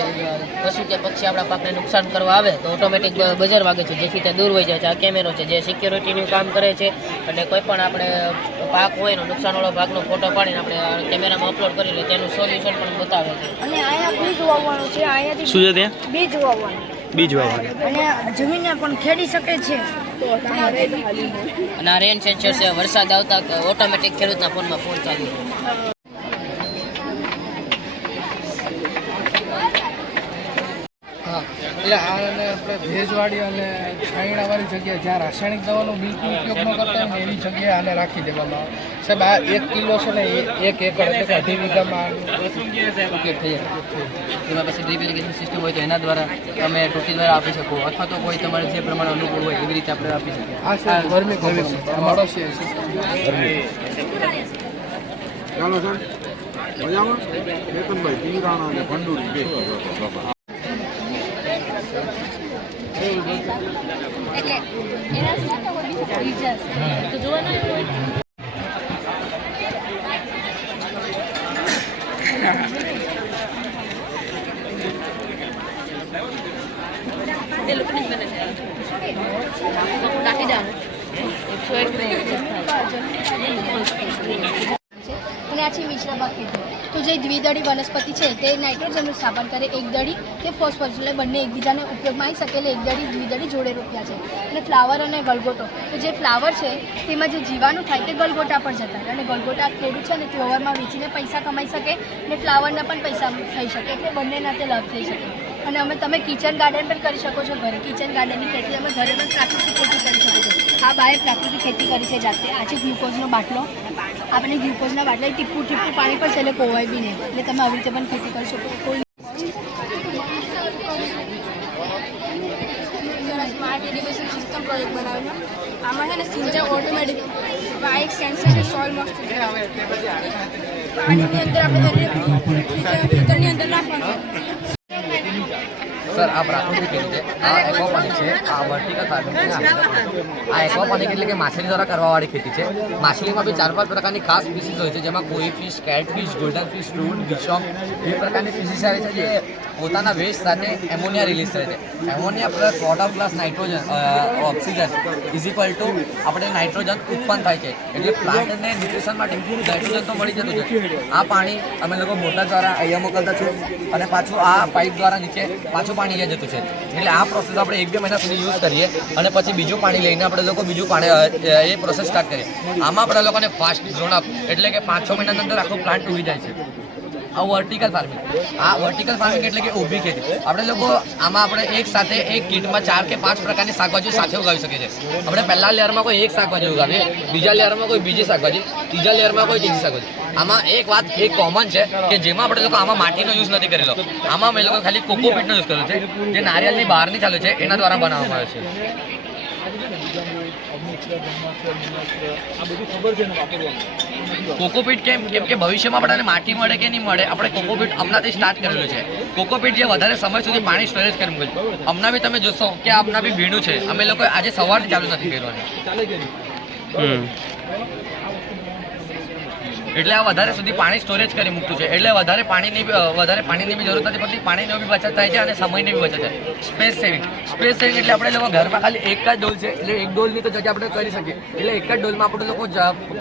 પશુ કે પક્ષી આપણા પાકને નુકસાન કરવા આવે તો ઓટોમેટિક બજાર વાગે છે, જેથી તે દૂર વહી જાય છે. આ કેમેરો છે, જે સિક્યોરિટીનું કામ કરે છે અને કોઈ પણ આપણે પાક હોય એનો નુકસાનવાળો ભાગનો ફોટો પાડીને આપણે કેમેરામાં અપલોડ કરી લે તેનું સોલ્યુશન પણ બતાવે છે. અને અહીંયા બીજ વાવવાનું છે. અહીંયાથી શું છે ત્યાં? બીજ વાવવાનું. બીજ વાવવાનું અને જમીનને પણ ખેડી શકે છે. અને આ રેન સેન્સર છે, વરસાદ આવતા ઓટોમેટિક ખેડૂતના ફોનમાં ફોન ચાલુ. એટલે આને આપણે ભેજવાળી અને છાંયડાવાળી જગ્યાએ જ્યાં રાસાયણિક દવાનો બિલકુલ ઉપયોગ ન કરતા હોય ને એવી જગ્યાએ આને રાખી દેવામાં આવે. સાહેબ આ 1 કિલો છે ને 1 એકર એટલે કે 2.5 વીઘામાં ઉપયોગ થઈ જાય. એમાં પછી ડ્રીપ ઇરિગેશન સિસ્ટમ હોય તો એના દ્વારા તમે ટોટી દ્વારા આપી શકો અથવા તો કોઈ તમારે જે પ્રમાણે અનુકૂળ હોય એવી રીતે આપણે આપી શકીએ. આ છે ગરમી કમ્પોસ્ટ અમારો છે. ચાલો સર મજામાં કેતનભાઈ પિંગરાણા અને ભંડુરી બે અને આ છે મિશ્રભાગ ખેતી. તો જે દ્વિદળી વનસ્પતિ છે તે નાઇટ્રોજનનું સ્થાપન કરે, એક દળી તે ફોસ્ફરસ, એટલે બંને એકબીજાને ઉપયોગમાં આવી શકે એટલે એક દળી દ્વિદળી જોડે રોપ્યા છે. અને ફ્લાવર અને ગલગોટો, તો જે ફ્લાવર છે તેમાં જે જીવાણું થાય તે ગલગોટા પર જતા રહે અને ગલગોટા ખેડૂત છે ને તે ઓવરમાં વેચીને પૈસા કમાઈ શકે અને ફ્લાવરના પણ પૈસા થઈ શકે એટલે બંનેના તે લાભ થઈ શકે. અને તમે કિચન ગાર્ડન પણ કરી શકો છો ઘરે. કિચન ગાર્ડનની ખેતી તમે ઘરે પણ પ્રાકૃતિક ખેતી કરી શકો છો. આ બાએ પ્રાકૃતિક ખેતી કરી છે જાતે. આ છે ગ્લુકોઝનો બાટલો. આપણે ગ્લુકોઝના બાટલા ટીપું પાણી પર છે એટલે કોવાય બી નહીં, એટલે તમે આવી રીતે પણ ખેતી કરી શકો. કોઈ સ્માર્ટ ઇરિગેશન સિસ્ટમ પ્રોજેક્ટ બનાવ્યો છે. આમાં છે ને સિંચાઈ ઓટોમેટિક આ એક સેન્સર છે સોલ મસ્ત છે. પાણીની અંદર આપણે ખેતરની અંદર નાખવાનું. સર આ પ્રાકૃતિક ખેતી છે, આ એક્વાપોનિક છે, આ વર્ટિકલ ફાર્મિંગ છે. આ એક્વાપોનિક એટલે કે માછલી દ્વારા કરવાવાળી ખેતી છે. માછલીમાં બી 4-5 પ્રકારની ખાસ સ્પીસીસ હોય છે, જેમાં કોઈ fish, cat fish, golden fish, trout, bishop એ પ્રકારની સ્પીસીસ આવે છે જે પોતાના વેસ્ટ સાથે એમોનિયા રિલીઝ કરે છે. Ammonia plus water plus nitrogen oxygen is equal to આપણે નાઇટ્રોજન ઉત્પન્ન થાય છે. એટલે પ્લાન્ટને ન્યુટ્રિશન માટે નાઇટ્રોજન તો મળી જતું છે. આ પાણી અમે લોકો મોટર દ્વારા અહીંયા મોકલતા છે અને પાછું આ પાઇપ દ્વારા નીચે પાછું પાણી અહીંયા જતું છે. એટલે આ પ્રોસેસ આપણે 1-2 મહિના સુધી યુઝ કરીએ અને પછી બીજું પાણી લઈને આપણે લોકો બીજું પાણી એ પ્રોસેસ સ્ટાર્ટ કરીએ. આમાં આપણે લોકોને ફાસ્ટ ગ્રોન અપ એટલે કે 5-6 મહિનાની અંદર આખો પ્લાન્ટ ઉગી જાય છે. આ વર્ટિકલ ફાર્મિંગ. આ વર્ટિકલ ફાર્મિંગ એટલે કે ઊભી ખેતી. આપણે લોકો આમાં આપણે એક સાથે એક કીટમાં 4 કે 5 પ્રકારની શાકભાજી સાથે ઉગાવી શકીએ છીએ. આપણે પહેલા લેયરમાં કોઈ એક શાકભાજી ઉગાવીએ, બીજા લેયરમાં કોઈ બીજી શાકભાજી, ત્રીજા લેયરમાં કોઈ ત્રીજી શાકભાજી. આમાં એક વાત એક કોમન છે કે જેમાં આપણે લોકો આમાં માટીનો યુઝ નથી કરેલો. આમાં અમે લોકો ખાલી કોકોપીટનો યુઝ કર્યો છે, જે નારિયેળની બહારની ચાલે છે એના દ્વારા બનાવવામાં આવે છે. કોકોપીટ કેમ કે ભવિષ્યમાં આપણને માટી મળે કે નહીં મળે, આપણે કોકોપીટ હમણાંથી સ્ટાર્ટ કરેલું છે. કોકોપીટ જે વધારે સમય સુધી પાણી સ્ટોરેજ કરી મૂકે છે. હમણાં બી તમે જોશો કે હમણાં બી ભીણું છે. અમે લોકો આજે સવારથી ચાલુ નથી કરવાની. એટલે આ વધારે સુધી પાણી સ્ટોરેજ કરી મૂકતું છે. એટલે વધારે પાણીની બી જરૂર નથી પડતી, પાણીની બી બચત થાય છે અને સમયની બી બચત થાય. સ્પેસ સેવિંગ એટલે આપણે લોકો ઘરમાં ખાલી એક જ ડોલ છે એટલે એક ડોલની તો જગ્યા આપણે કરી શકીએ. એટલે એક જ ડોલમાં આપણે લોકો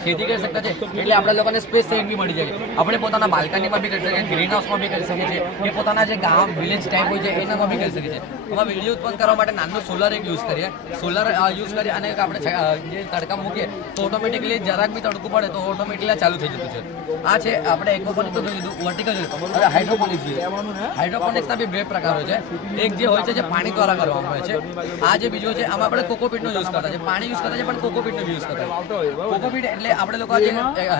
ખેતી કરી શકતા છે. એટલે આપણે લોકોને સ્પેસ સેવિંગ બી મળી જાય. આપણે પોતાના બાલ્કનીમાં બી કરી શકીએ, ગ્રીન હાઉસમાં બી કરી શકીએ છીએ, કે પોતાના જે ગામ વિલેજ ટાઈપ હોય છે એનામાં બી કરી શકીએ છીએ. આમાં વીજળી ઉત્પન્ન કરવા માટે નાનું સોલર એક યુઝ કરીએ. સોલર યુઝ કરી અને આપણે જે તડકા મૂકીએ તો ઓટોમેટિકલી જરાક બી તડકું પડે તો ઓટોમેટિકલી ચાલુ થઈ જતું છે. આ છે આપણે એક્વાપોનિક તો જોઈ લીધું, વર્ટિકલ જોયું. હવે હાઇડ્રોપોનિક્સ જોઈએ. હાઇડ્રોપોનિક્સના બી 2 પ્રકારો છે. એક જે હોય છે જે પાણી દ્વારા કરવામાં આવે છે. આ જે બીજો છે આમાં આપણે કોકોપીટનો યુઝ કરતા છે. પાણી યુઝ કરતા છે પણ કોકોપીટનો યુઝ કરતા છે. કોકોપીટ એટલે આપણે લોકો જે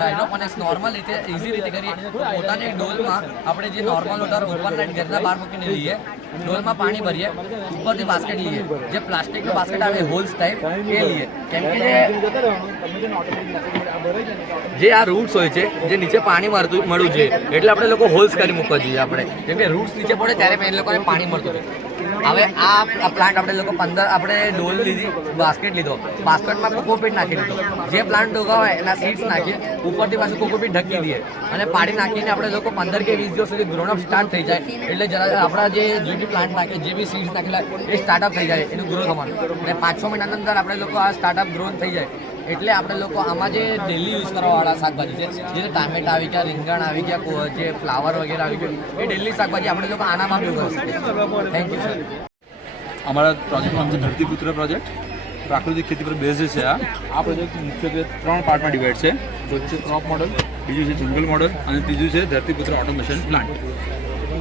હાઇડ્રોપોનિક્સ નોર્મલ રીતે ઇઝી રીતે કરીએ. પોતાની ડોલમાં આપણે જે નોર્મલ વોટર ઓવરનાઇટ ઘરના બહાર મૂકીને લઈએ, ડોલમાં પાણી ભરીએ, ઉપરથી બાસ્કેટ લઈએ, જે પ્લાસ્ટિકનો બાસ્કેટ આવે હોલ્સ ટાઈપ એ લઈએ. કેમ કે જે આ રૂટ્સ હોય છે જે નીચે પાણી મળવું જોઈએ એટલે આપણે લોકો હોલ્સ કરી મૂકવા જોઈએ. આપણે કેમ કે રૂટ્સ નીચે પડે ત્યારે એ લોકોને પાણી મળતું છે. હવે આ પ્લાન્ટ આપણે લોકો 15 આપણે ડોલ લીધી, બાસ્કેટ લીધો, બાસ્કેટમાં કોકોપીટ નાખી દીધો. જે પ્લાન્ટ ઉગાવાય એના સીડ્સ નાખીએ, ઉપરથી પાછું કોકોપીટ ઢકી દઈએ અને પાણી નાખીને આપણે લોકો 15 કે 20 દિવસ સુધી ગ્રોનઅપ સ્ટાર્ટ થઈ જાય. એટલે જરા આપણા જે બી પ્લાન્ટ નાખીએ, જે બી સીડ્સ નાખેલા એ સ્ટાર્ટઅપ થઈ જાય, એનું ગ્રો થવાનું. અને 5-6 મહિનાની અંદર આપણે લોકો આ સ્ટાર્ટઅપ ગ્રોથ થઈ જાય. એટલે આપણે લોકો આમાં જે ડેલી યુઝ કરવાવાળા શાકભાજી છે, જે ટામેટા આવી ગયા, રીંગણ આવી ગયા, જે ફ્લાવર વગેરે આવી ગયું, એ ડેલી શાકભાજી આપણે લોકો આનામાં બી ઉગાવી શકીએ. Thank you sir. અમારા પ્રોજેક્ટનું નામ છે ધરતીપુત્ર પ્રોજેક્ટ. પ્રાકૃતિક ખેતી પર બેઝ છે. આ પ્રોજેક્ટ મુખ્યત્વે 3 પાર્ટમાં ડિવાઈડ છે. એક છે ક્રોપ મોડલ, બીજું છે જંગલ મોડલ અને ત્રીજું છે ધરતીપુત્ર ઓટોમેશન પ્લાન્ટ.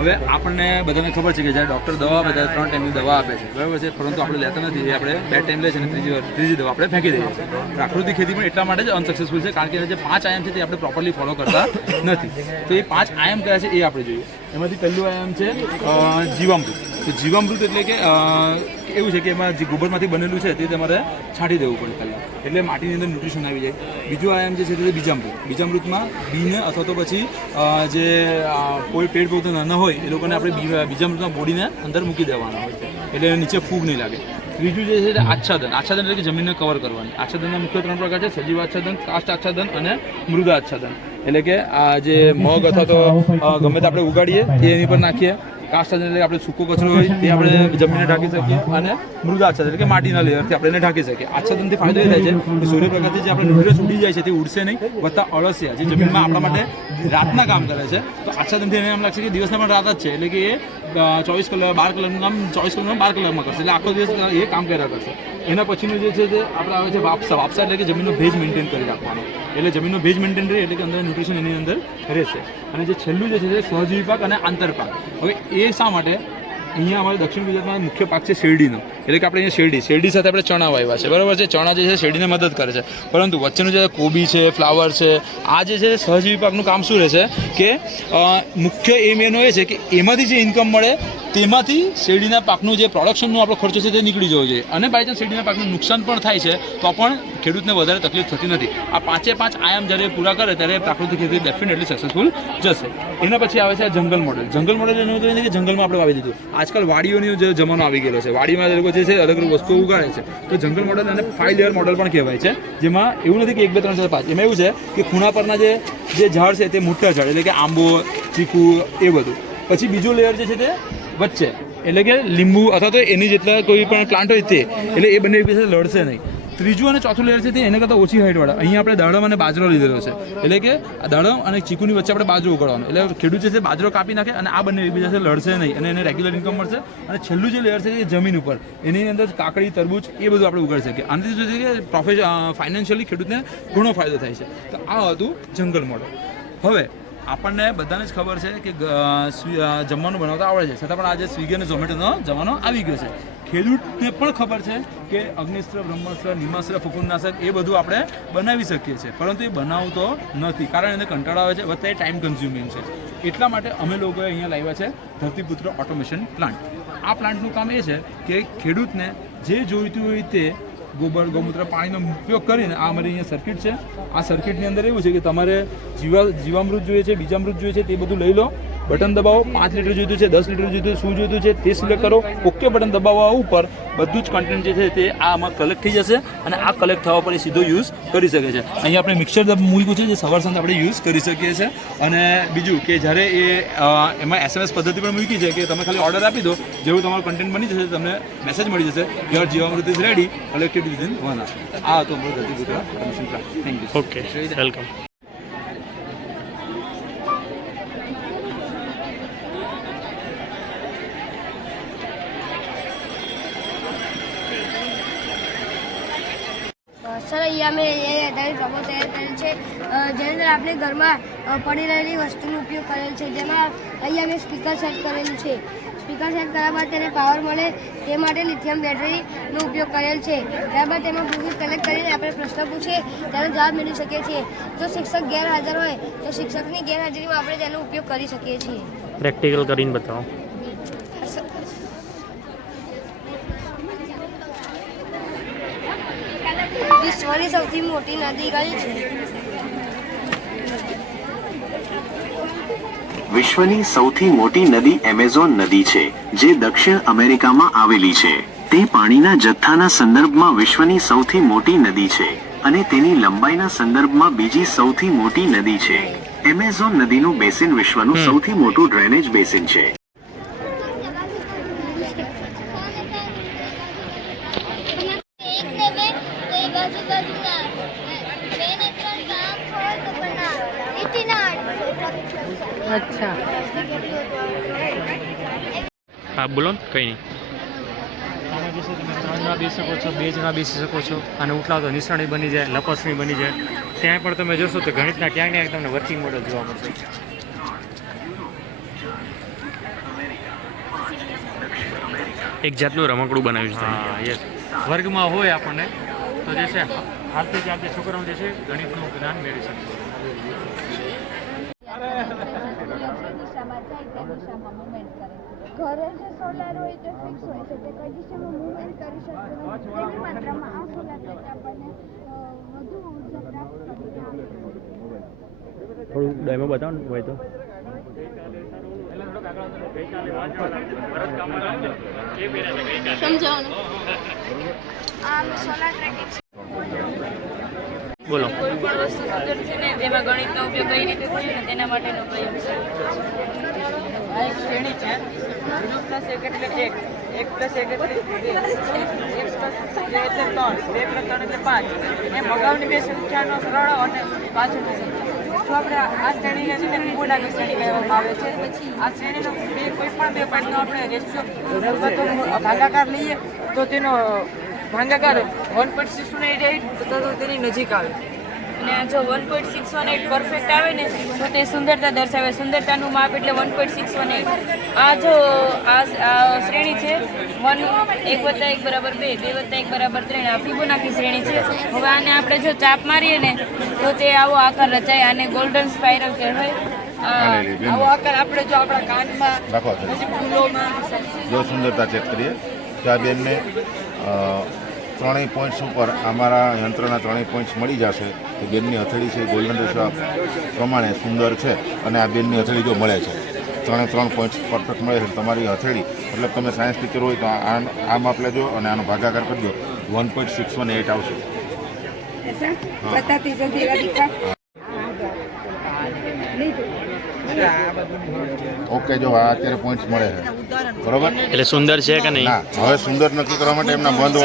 હવે આપણને બધાને ખબર છે કે જ્યારે ડૉક્ટર દવા આપે ત્યારે 3 ટાઈમની દવા આપે છે, બરાબર છે, પરંતુ આપણે લેતા નથી. એ આપણે 2 ટાઈમ લે છે અને ત્રીજી દવા આપણે ફેંકી દઈએ છીએ. પ્રાકૃતિક ખેતી પણ એટલા માટે જ અનસક્સેસફુલ છે કારણ કે જે 5 આયામ છે તે આપણે પ્રોપરલી ફોલો કરતા નથી. તો એ 5 આયામ કયા છે એ આપણે જોઈએ. એમાંથી પહેલું આયામ છે જીવામૃત. તો જીવામૃત એટલે કે એવું છે કે એમાં જે ગોબરમાંથી બનેલું છે તે તમારે છાંટી દેવું પડે પહેલાં, એટલે માટીની અંદર ન્યુટ્રિશન આવી જાય. બીજું આયામ જે છે તે બીજામૃત. બીજામૃતમાં બીને અથવા તો પછી જે કોઈ પેડ પૌધા નાના હોય એ લોકોને આપણે બીજામૃતમાં બોડીને અંદર મૂકી દેવાના હોય છે, એટલે નીચે ફૂગ નહીં લાગે. ત્રીજું જે છે તે આચ્છાદન. આચ્છાદન એટલે કે જમીનને કવર કરવાની. આચ્છાદનના મુખ્ય 3 પ્રકાર છે: સજીવ આચ્છાદન, કાષ્ઠ આચ્છાદન અને મૃદા આચ્છાદન. એટલે કે આ જે મગ અથવા તો ગમે તે આપણે ઉગાડીએ તે એની પર નાખીએ. કાષ્ઠ એટલે આપણે સૂકો કચરો હોય તે આપણે જમીનને ઢાંકી શકીએ, અને મૃદા આચ્છાદન એટલે કે માટીના લેયરથી આપણે એને ઢાંકી શકીએ. આચ્છાદનથી ફાયદો એ થાય છે કે સૂર્યપ્રકાશથી જે આપણે ન્યુટ્રિયન્ટ્સ ઉડી જાય છે તે ઉડશે નહીં, વત્તા અળસિયા જે જમીનમાં આપણા માટે રાતના કામ કરે છે, તો આચ્છાદનથી એને એમ લાગશે કે દિવસના પણ રાત જ છે, એટલે કે એ 24 કલાક 12 કલાકનું કામ 24 કલાકમાં 12 કલાકમાં કરશે, એટલે આખો દિવસ એ કામ કર્યા કરશે. એના પછીનું જે છે તે આપણે આવે છે વાપસા. વાપસા એટલે કે જમીનનો ભેજ મેન્ટેન કરી રાખવાનો, એટલે જમીનનો ભેજ મેન્ટેન રહે એટલે કે અંદર ન્યુટ્રિશન એની અંદર રહેશે. અને જે છેલ્લું જે છે તે સહજીવી પાક અને આંતરપાક. હવે એ શા માટે? અહીંયા અમારે દક્ષિણ ગુજરાતમાં મુખ્ય પાક છે શેરડીનો, એટલે કે આપણે અહીંયા શેરડી સાથે આપણે ચણા વાવ્યા છે, બરાબર છે. ચણા જે છે શેરડીને મદદ કરે છે, પરંતુ વચ્ચેનું જે કોબી છે, ફ્લાવર છે, આ જે છે સહજીવી પાકનું કામ શું રહેશે કે મુખ્ય એમ એનો એ છે કે એમાંથી જે ઇન્કમ મળે તેમાંથી શેરડીના પાકનું જે પ્રોડક્શનનો આપણો ખર્ચો છે તે નીકળી જવો જોઈએ. અને બાય ચાન્સ શેરડીના પાકનું નુકસાન પણ થાય છે તો પણ ખેડૂતને વધારે તકલીફ થતી નથી. આ 5 આયામ જ્યારે પૂરા કરે ત્યારે પ્રાકૃતિક ખેતી ડેફિનેટલી સક્સેસફુલ જશે. એના પછી આવે છે આ જંગલ મોડેલ. જંગલ મોડેલ એનું કહે છે કે જંગલમાં આપણે વાવી દીધું. આજકાલ વાડીઓનો જે જમાનો આવી ગયેલો છે, વાડીમાં એ લોકો જે છે અલગ અલગ વસ્તુઓ ઉગાડે છે, તો જંગલ મોડેલ અને 5 લેયર મોડેલ પણ કહેવાય છે, જેમાં એવું નથી કે 1 2 3 4 5. એમાં એવું છે કે ખૂણા પરના જે ઝાડ છે તે મોટા ઝાડ, એટલે કે આંબો, ચીકુ, એ બધું. પછી બીજો લેયર જે છે તે વચ્ચે, એટલે કે લીંબુ અથવા તો એની જેટલા કોઈ પણ પ્લાન્ટ હોય તે, એટલે એ બંને એકબીજા સાથે લડશે નહીં. ત્રીજું અને ચોથું લેયર છે તે એને કરતાં ઓછી હાઇટવાળા. અહીંયા આપણે દાડમ અને બાજરો લીધેલો છે, એટલે કે દાડમ અને ચીકુની વચ્ચે આપણે બાજરો ઉગાડવાનો, એટલે ખેડૂત જે છે બાજરો કાપી નાખે અને આ બંને એકબીજા સાથે લડશે નહીં અને એને રેગ્યુલર ઇન્કમ મળશે. અને છેલ્લું જે લેયર છે એ જમીન ઉપર, એની અંદર કાકડી, તરબૂચ એ બધું આપણે ઉગાડી શકીએ. આનાથી શું છે કે ફાઇનાન્શિયલી ખેડૂતને ઘણો ફાયદો થાય છે. તો આ હતું જંગલ મોડલ. હવે આપણને બધાને જ ખબર છે કે જમવાનું બનાવતા આવડે છે, છતાં પણ આજે સ્વિગી અને ઝોમેટોનો જમાનો આવી ગયો છે. ખેડૂતને પણ ખબર છે કે અગ્નિસ્ત્ર, બ્રહ્માસ્ત્ર, નિમાસ્ત્ર, ફફૂંદનાશક એ બધું આપણે બનાવી શકીએ છીએ, પરંતુ એ બનાવતો નથી કારણ એને કંટાળો આવે છે, વત્તા એ ટાઈમ કન્ઝ્યુમિંગ છે. એટલા માટે અમે લોકોએ અહીંયા લાવ્યા છે ધરતીપુત્ર ઓટોમેશન પ્લાન્ટ. આ પ્લાન્ટનું કામ એ છે કે ખેડૂતને જે જોઈતું હોય તે ગોબર, ગૌમૂત્ર, પાણીનો ઉપયોગ કરીને, આ અમારી અહીંયા સર્કિટ છે, આ સર્કિટની અંદર એવું છે કે તમારે જીવામૃત જોઈએ છે, બીજામૃત જોઈએ છે, તે બધું લઈ લો, બટન દબાવો. 5 લીટર જોઈતું છે, 10 લીટર જોઈતું છે, શું જોઈતું છે તે સિલેક્ટ કરો, ઓકે બટન દબાવવા ઉપર બધું જ કન્ટેન્ટ જે છે તે આમાં કલેક્ટ થઈ જશે અને આ કલેક્ટ થવા પર સીધો યુઝ કરી શકે છે. અહીંયા આપણે મિક્સર મૂક્યું છે જે સવાર સાંજ આપણે યુઝ કરી શકીએ છીએ. અને બીજું કે જ્યારે એમાં SMS પદ્ધતિ પણ મૂકી છે કે તમે ખાલી ઓર્ડર આપી દો, જેવું તમારું કન્ટેન્ટ બની જશે તમને મેસેજ મળી જશે your jeevamrut is ready, collected within 1 hour. આ હતો અમારો Dhartiputra automation plant. Thank you. Okay, welcome. Sir અહીંયા મેં એ આધારિત રોબોટ તૈયાર કરેલ છે, જેની અંદર આપણે ઘરમાં પડી રહેલી વસ્તુનો ઉપયોગ કરેલ છે, જેમાં અહીંયા મેં સ્પીકર સેટ કરેલું છે. સ્પીકર સેટ કરવા બાદ તેને પાવર મળે તે માટે લિથિયમ બેટરીનો ઉપયોગ કરેલ છે. ત્યારબાદ તેમાં બ્લુટૂથ કનેક્ટ કરીને આપણે પ્રશ્ન પૂછીએ તેનો જવાબ મેળવી શકીએ છીએ. જો શિક્ષક ગેરહાજર હોય તો શિક્ષકની ગેરહાજરીમાં આપણે તેનો ઉપયોગ કરી શકીએ છીએ. પ્રેક્ટિકલ કરીને બતાવો. વિશ્વની સૌથી મોટી નદી કઈ છે? વિશ્વની સૌથી મોટી નદી એમેઝોન નદી છે, જે દક્ષિણ અમેરિકામાં આવેલી છે. તે પાણીના જથ્થાના સંદર્ભમાં વિશ્વની સૌથી મોટી નદી છે અને તેની લંબાઈના સંદર્ભમાં બીજી સૌથી મોટી નદી છે. એમેઝોન નદીનું બેસિન વિશ્વનું સૌથી મોટું ડ્રેનેજ બેસિન છે. અચ્છા, હા બોલો ને. કંઈ નહીં. આમાં જે છે તમે 3 જણા બેસી શકો છો, 2 જણા બેસી શકો છો, અને ઉઠલાવ તો નિશાળી બની જાય, લપસણી બની જાય. ત્યાં પણ તમે જોશો તો ગણિતના ક્યાંક ને ક્યાંક તમને વર્કિંગ મોડલ જોવા મળશે. એક જાતનું રમકડું બનાવ્યું છે हाँ यस वर्गમાં હોય આપણને તો જે છે હાલથી જ આપણે છોકરાઓ જે છે ગણિતનું જ્ઞાન મેળવી શકીએ ઘરે જે સોલાર હોય તે ફિક્સ હોય છે તે કઈ દિશામાં મૂવમેન્ટ કરી શકતો નથી તેવી માત્રામાં આ સોલાર પ્લેટ આપણને વધુ ઉર્જા પ્રાપ્ત કરીને આપે છે. થોડું ડેમો બતાવો ને હોય તો. સમજાવો આ સોલાર ટ્રેકિંગ બોલો. કોઈ પણ વસ્તુ સુંદર છે ને તેમાં ગણિતનો ઉપયોગ કઈ રીતે થયો ને તેના માટેનો પ્રયોગ છે. આ એક શ્રેણી છે 0 + 1 એટલે 1 1 + 1 એટલે 2 1 + 2 એટલે 3 2 + 3 એટલે 5 એમ અગાઉની બે સંખ્યાનો સરવાળો અને પાછળની સંખ્યા. જો આપણે આ શ્રેણીને છે ને ફિબોનાકી શ્રેણી કહેવામાં આવે છે. આ શ્રેણીનો કોઈ પણ બે પોઈન્ટનો આપણે રેશિયો ભાગાકાર લઈએ તો તેનો ભાગાકાર 1.618 તો તેની નજીક આવે. અને આ જો 1.618 પરફેક્ટ આવે ને તો તે સુંદરતા દર્શાવે. સુંદરતાનું માપ એટલે 1.618. આ જો આ શ્રેણી છે 1 + 1 = 2 2 + 1 = 3. આ ફિબોનાકી શ્રેણી છે. હવે આને આપણે જો ચાપ મારીએ ને તો તે આવો આકાર રચાય. આને ગોલ્ડન સ્પાઇરલ કહેવાય. આવો આકાર આપણે જો આપણા કાનમાં પછી ફૂલોમાં જો સુંદરતા ચેક કરીએ તો આ બેનને ત્રણેય પોઈન્ટ્સ ઉપર અમારા યંત્રના ત્રણેય પોઈન્ટ્સ મળી જશે તો બેનની હથેળી છે ગોલ્ડન રેશિયો પ્રમાણે સુંદર છે અને આ બેનની હથેળી જો મળે છે 3 પોઈન્ટ્સ પરફેક્ટ મળે છે. તમારી હથેળી મતલબ તમે સાયન્સ ટીચર હોય તો આ માપ લેજો અને આનો ભાગાકાર કરજો 1.618 આવશે. ઓકે જો આ અત્યારે પોઈન્ટ્સ મળે છે બરોબર. એટલે સુંદર છે કે નહીં? ના, હવે સુંદર નક્કી કરવા માટે એમના બંધ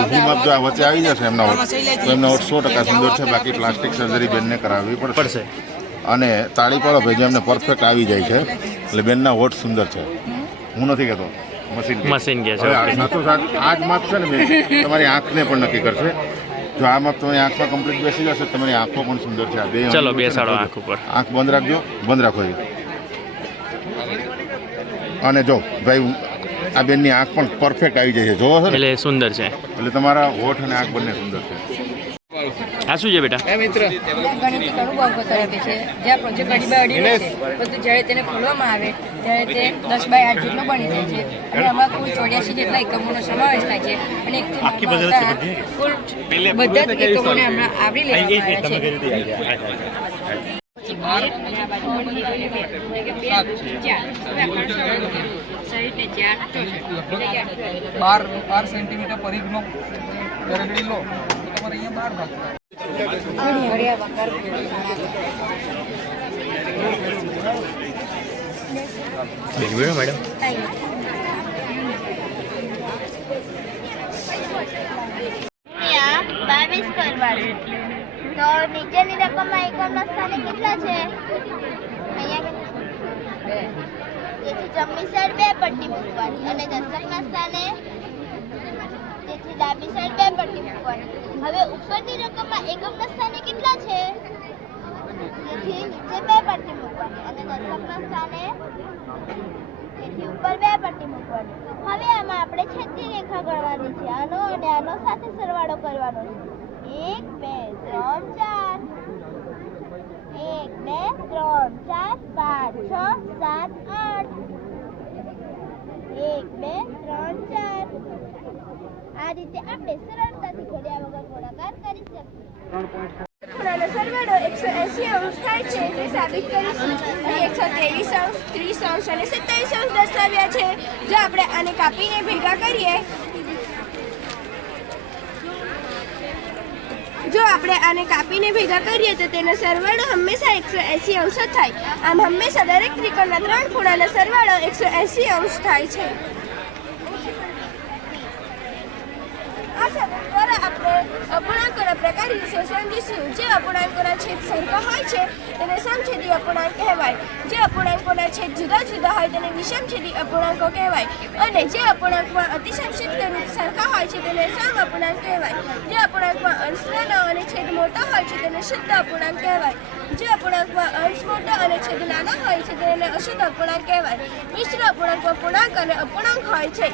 ઊભી માપ જો આ વચ્ચે આવી જશે એમના વોટ તો એમના વોટ 100% સુંદર છે. બાકી પ્લાસ્ટિક સર્જરી બેનને કરાવવી પડશે અને તાળી પાડો ભાઈ જેમને પરફેક્ટ આવી જાય છે એટલે બેનના વોટ સુંદર છે. હું નથી કહેતો, મશીન કહે છે. આ જ માપ છે ને બેન તમારી આંખને પણ નક્કી કરશે. જો આ માપ તમારી આંખમાં કમ્પ્લીટ બેસી જશે તમારી આંખો પણ સુંદર છે. આ બે ચલો બેસાડો આંખ ઉપર. આંખ બંધ રાખજો, બંધ રાખો છે. અને જો ભાઈ આ બેનની આંખ પણ પરફેક્ટ આવી જાય છે. જોવો છો એટલે સુંદર છે. એટલે તમારા હોઠ અને આંખ બંને સુંદર છે. આ શું છે બેટા? ગણિત અનુભવ બતાવે છે. જ્યાં પ્રોજેક્ટ અડી છે પરંતુ જ્યારે તેને ખોલવામાં આવે ત્યારે તે 10/8 જેટલો બની જાય છે અને આમાં કુલ 84 જેટલા એકમોનો સમાવેશ થાય છે અને એકથી કુલ બધા જ એકમોને હમણાં આવરી લેવામાં આવ્યા છે. 12 સેન્ટીમીટર પરિઘનો ગરગડી લો તમારે અહીંયા 12 ભાગ મેડમ 22 કરવાનું તો નીચેની રકમમાં એકમના સ્થાને કેટલા છે? અહીંયા તેથી જમણી સાઈડ 2 પટ્ટી મૂકવાની અને દશકના સ્થાને તેથી ડાબી સાઈડ 2 પટ્ટી મૂકવાની. હવે ઉપરની રકમમાં એકમના સ્થાને કેટલા છે? તેથી નીચે 2 પટ્ટી મૂકવાની અને દશકના સ્થાને તેથી ઉપર 2 પટ્ટી મૂકવાની. હવે આમાં આપણે છેદની રેખા ગણવાની છે. આનો અને આનો સાથે સરવાળો કરવાનો છે. 1 2 3 4 1 2 3 4 5 6 7 8 1 2 3 4 આ રીતે આપણે સરળતાથી ઘડિયા વગર ગુણાકાર કરી શકીએ. ખૂણાનો સરવાળો 180 અંશ થાય છે તે સાબિત કરીશું. અહીં 123 અંશ 30 અંશ અને 27 અંશ દર્શાવ્યા છે. જો આપણે આને કાપીને ભેગા કરીએ તો તેનો સરવાળો હંમેશા 180 અંશ જ થાય. આમ હંમેશા દરેક ત્રિકોણના 3 ખૂણાનો સરવાળો 180 અંશ થાય છે. આ સાધન દ્વારા આપણે અપૂર્ણાંકોના પ્રકાર જ વિશે સમજીશું. જે અપૂર્ણાંકોના છેદ સરખા હોય છે તેને સમછેદી અપૂર્ણાંક કહેવાય. જે અપૂર્ણાંકોના છેદ જુદા જુદા હોય તેને વિષમછેદી અપૂર્ણાંકો કહેવાય. અને જે અપૂર્ણાંકમાં અતિસંક્ષિપ્ત રૂપ સરખા હોય છે તેને સમ અપૂર્ણાંક કહેવાય. જે અપૂર્ણાંકમાં અંશ નાનો અને છેદ મોટો હોય છે તેને શુદ્ધ અપૂર્ણાંક કહેવાય. જે અપૂર્ણાંકમાં અંશ મોટો અને છેદ નાનો હોય છે તેને અશુદ્ધ અપૂર્ણાંક કહેવાય. મિશ્ર અપૂર્ણાંકમાં પૂર્ણાંક અને અપૂર્ણાંક હોય છે.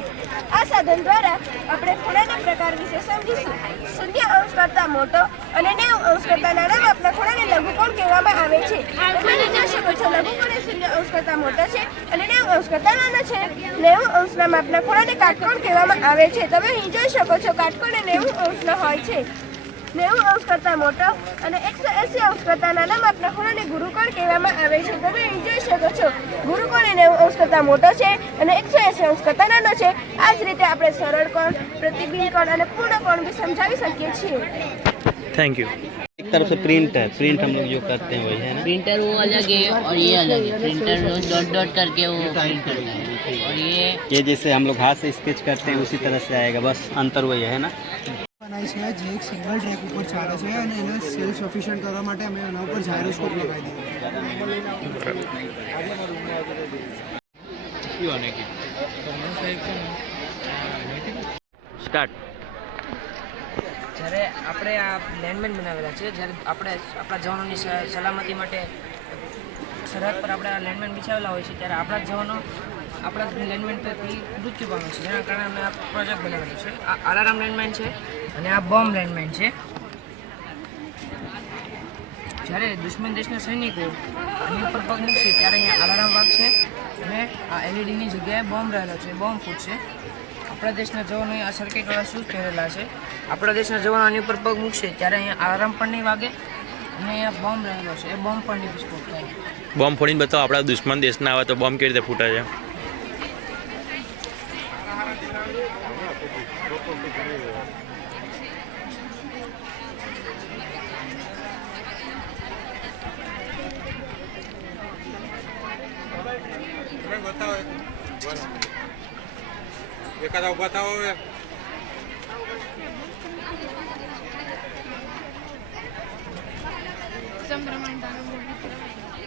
આ સાધન દ્વારા આપણે ખૂણાના પ્રકાર વિશે સમજીશું. 0 અંશ કરતાં મોટો અને 90 અંશ કરતાં નાના માપના ખૂણાને લઘુકોણ કહેવામાં આવે છે. તમે જોઈ શકો છો લઘુકોણ એ 0 અંશ કરતાં મોટો છે અને 90 અંશ કરતાં નાનો છે. 90 અંશના માપના ખૂણાને કાટકોણ કહેવામાં આવે છે. તમે અહીં જોઈ શકો છો કાટકોણ એ 90 અંશનો હોય છે. 90 અંશ કરતાં મોટો અને 180 અંશ કરતાં નાના માપના ખૂણાને ગુરુકોણ કહેવામાં આવે છે. તમે અહીં જોઈ શકો છો ગુરુકોણ એ 90 અંશ કરતાં મોટો છે અને 180 અંશ કરતાં નાનો છે. આ જ રીતે આપણે સરળ કોણ, પ્રતિબિંબ કોણ અને પૂર્ણ કોણ भी समझावी શકીએ છીએ. Thank you. एक तरफ से प्रिंट है, प्रिंट हम लोग जो करते हैं वही है ना। प्रिंटर वो अलग है और ये अलग है। प्रिंटर वो डॉट डॉट करके वो प्रिंट करता है और ये जैसे हम लोग हाथ से स्केच करते हैं उसी तरह से आएगा, बस अंतर वही है ना। બનાવી છે જે એક સિંગલ ટ્રેક ઉપર ચાલે છે અને એને સેલ્ફ સફિશિયન્ટ કરવા માટે અમે એના ઉપર જાયરોસ્કોપ લગાવી દીધું. સ્ટાર્ટ. જ્યારે આપણે આ લેન્ડમેન બનાવેલા છે, જ્યારે આપણે આપણા જવાનોની સલામતી માટે સરહદ પર આપણે આ લેન્ડમેન બિછાવેલા હોય છે, ત્યારે આપણા જવાનો આપણા લેન્ડમેન પરથી મૃત્યુ પામે છે. જેના કારણે અમે આ પ્રોજેક્ટ બનાવેલો છે. આ અલાર્મ લેન્ડમેન છે અને આ બોમ્બ લેન્ડમેન છે. જ્યારે દુશ્મન દેશના સૈનિકો આની ઉપર પગ મૂકશે ત્યારે અહીંયા અલાર્મ વાગશે અને આ એલઈડીની જગ્યાએ બોમ્બ રહેલો છે, બોમ્બ ફૂટશે. આપણા દેશના જવાનોએ આ સર્કિટવાળા શૂઝ પહેરેલા છે. આપણા દેશના જવાનો આની ઉપર પગ મૂકશે ત્યારે અહીંયા અલાર્મ પણ નહીં વાગે અને અહીંયા બોમ્બ રહેલો છે, એ બોમ્બ પણ નહીં વિસ્ફોટ થાય. બોમ્બ ફોડીને બતાવો આપણા દુશ્મન દેશના આવે તો બોમ્બ કેવી રીતે ફૂટે છે.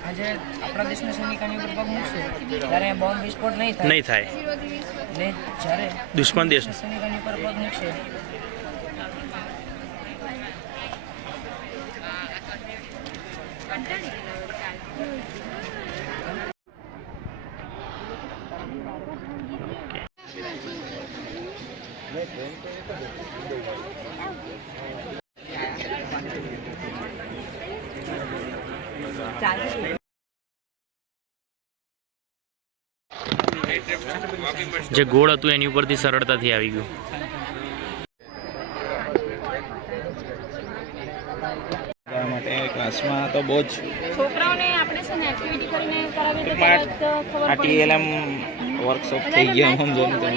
આજે આપણા દેશના સૈનિકોની ઉપર પગ મૂકશે ત્યારે બોમ્બ વિસ્ફોટ નહીં થાય. ને જ્યારે દુશ્મન દેશ સૈનિકોની ઉપર પગ મૂકશે જે ગોળ હતું એની ઉપરથી સરળતાથી આવી ગયું. માટે ક્લાસમાં તો બહુ જ છોકરાઓને આપણે છે ને એક્ટિવિટી કરીને કરાવીએ તો ખબર આ ટીએલએમ વર્કશોપ થઈ ગયા સમજો ને તમે.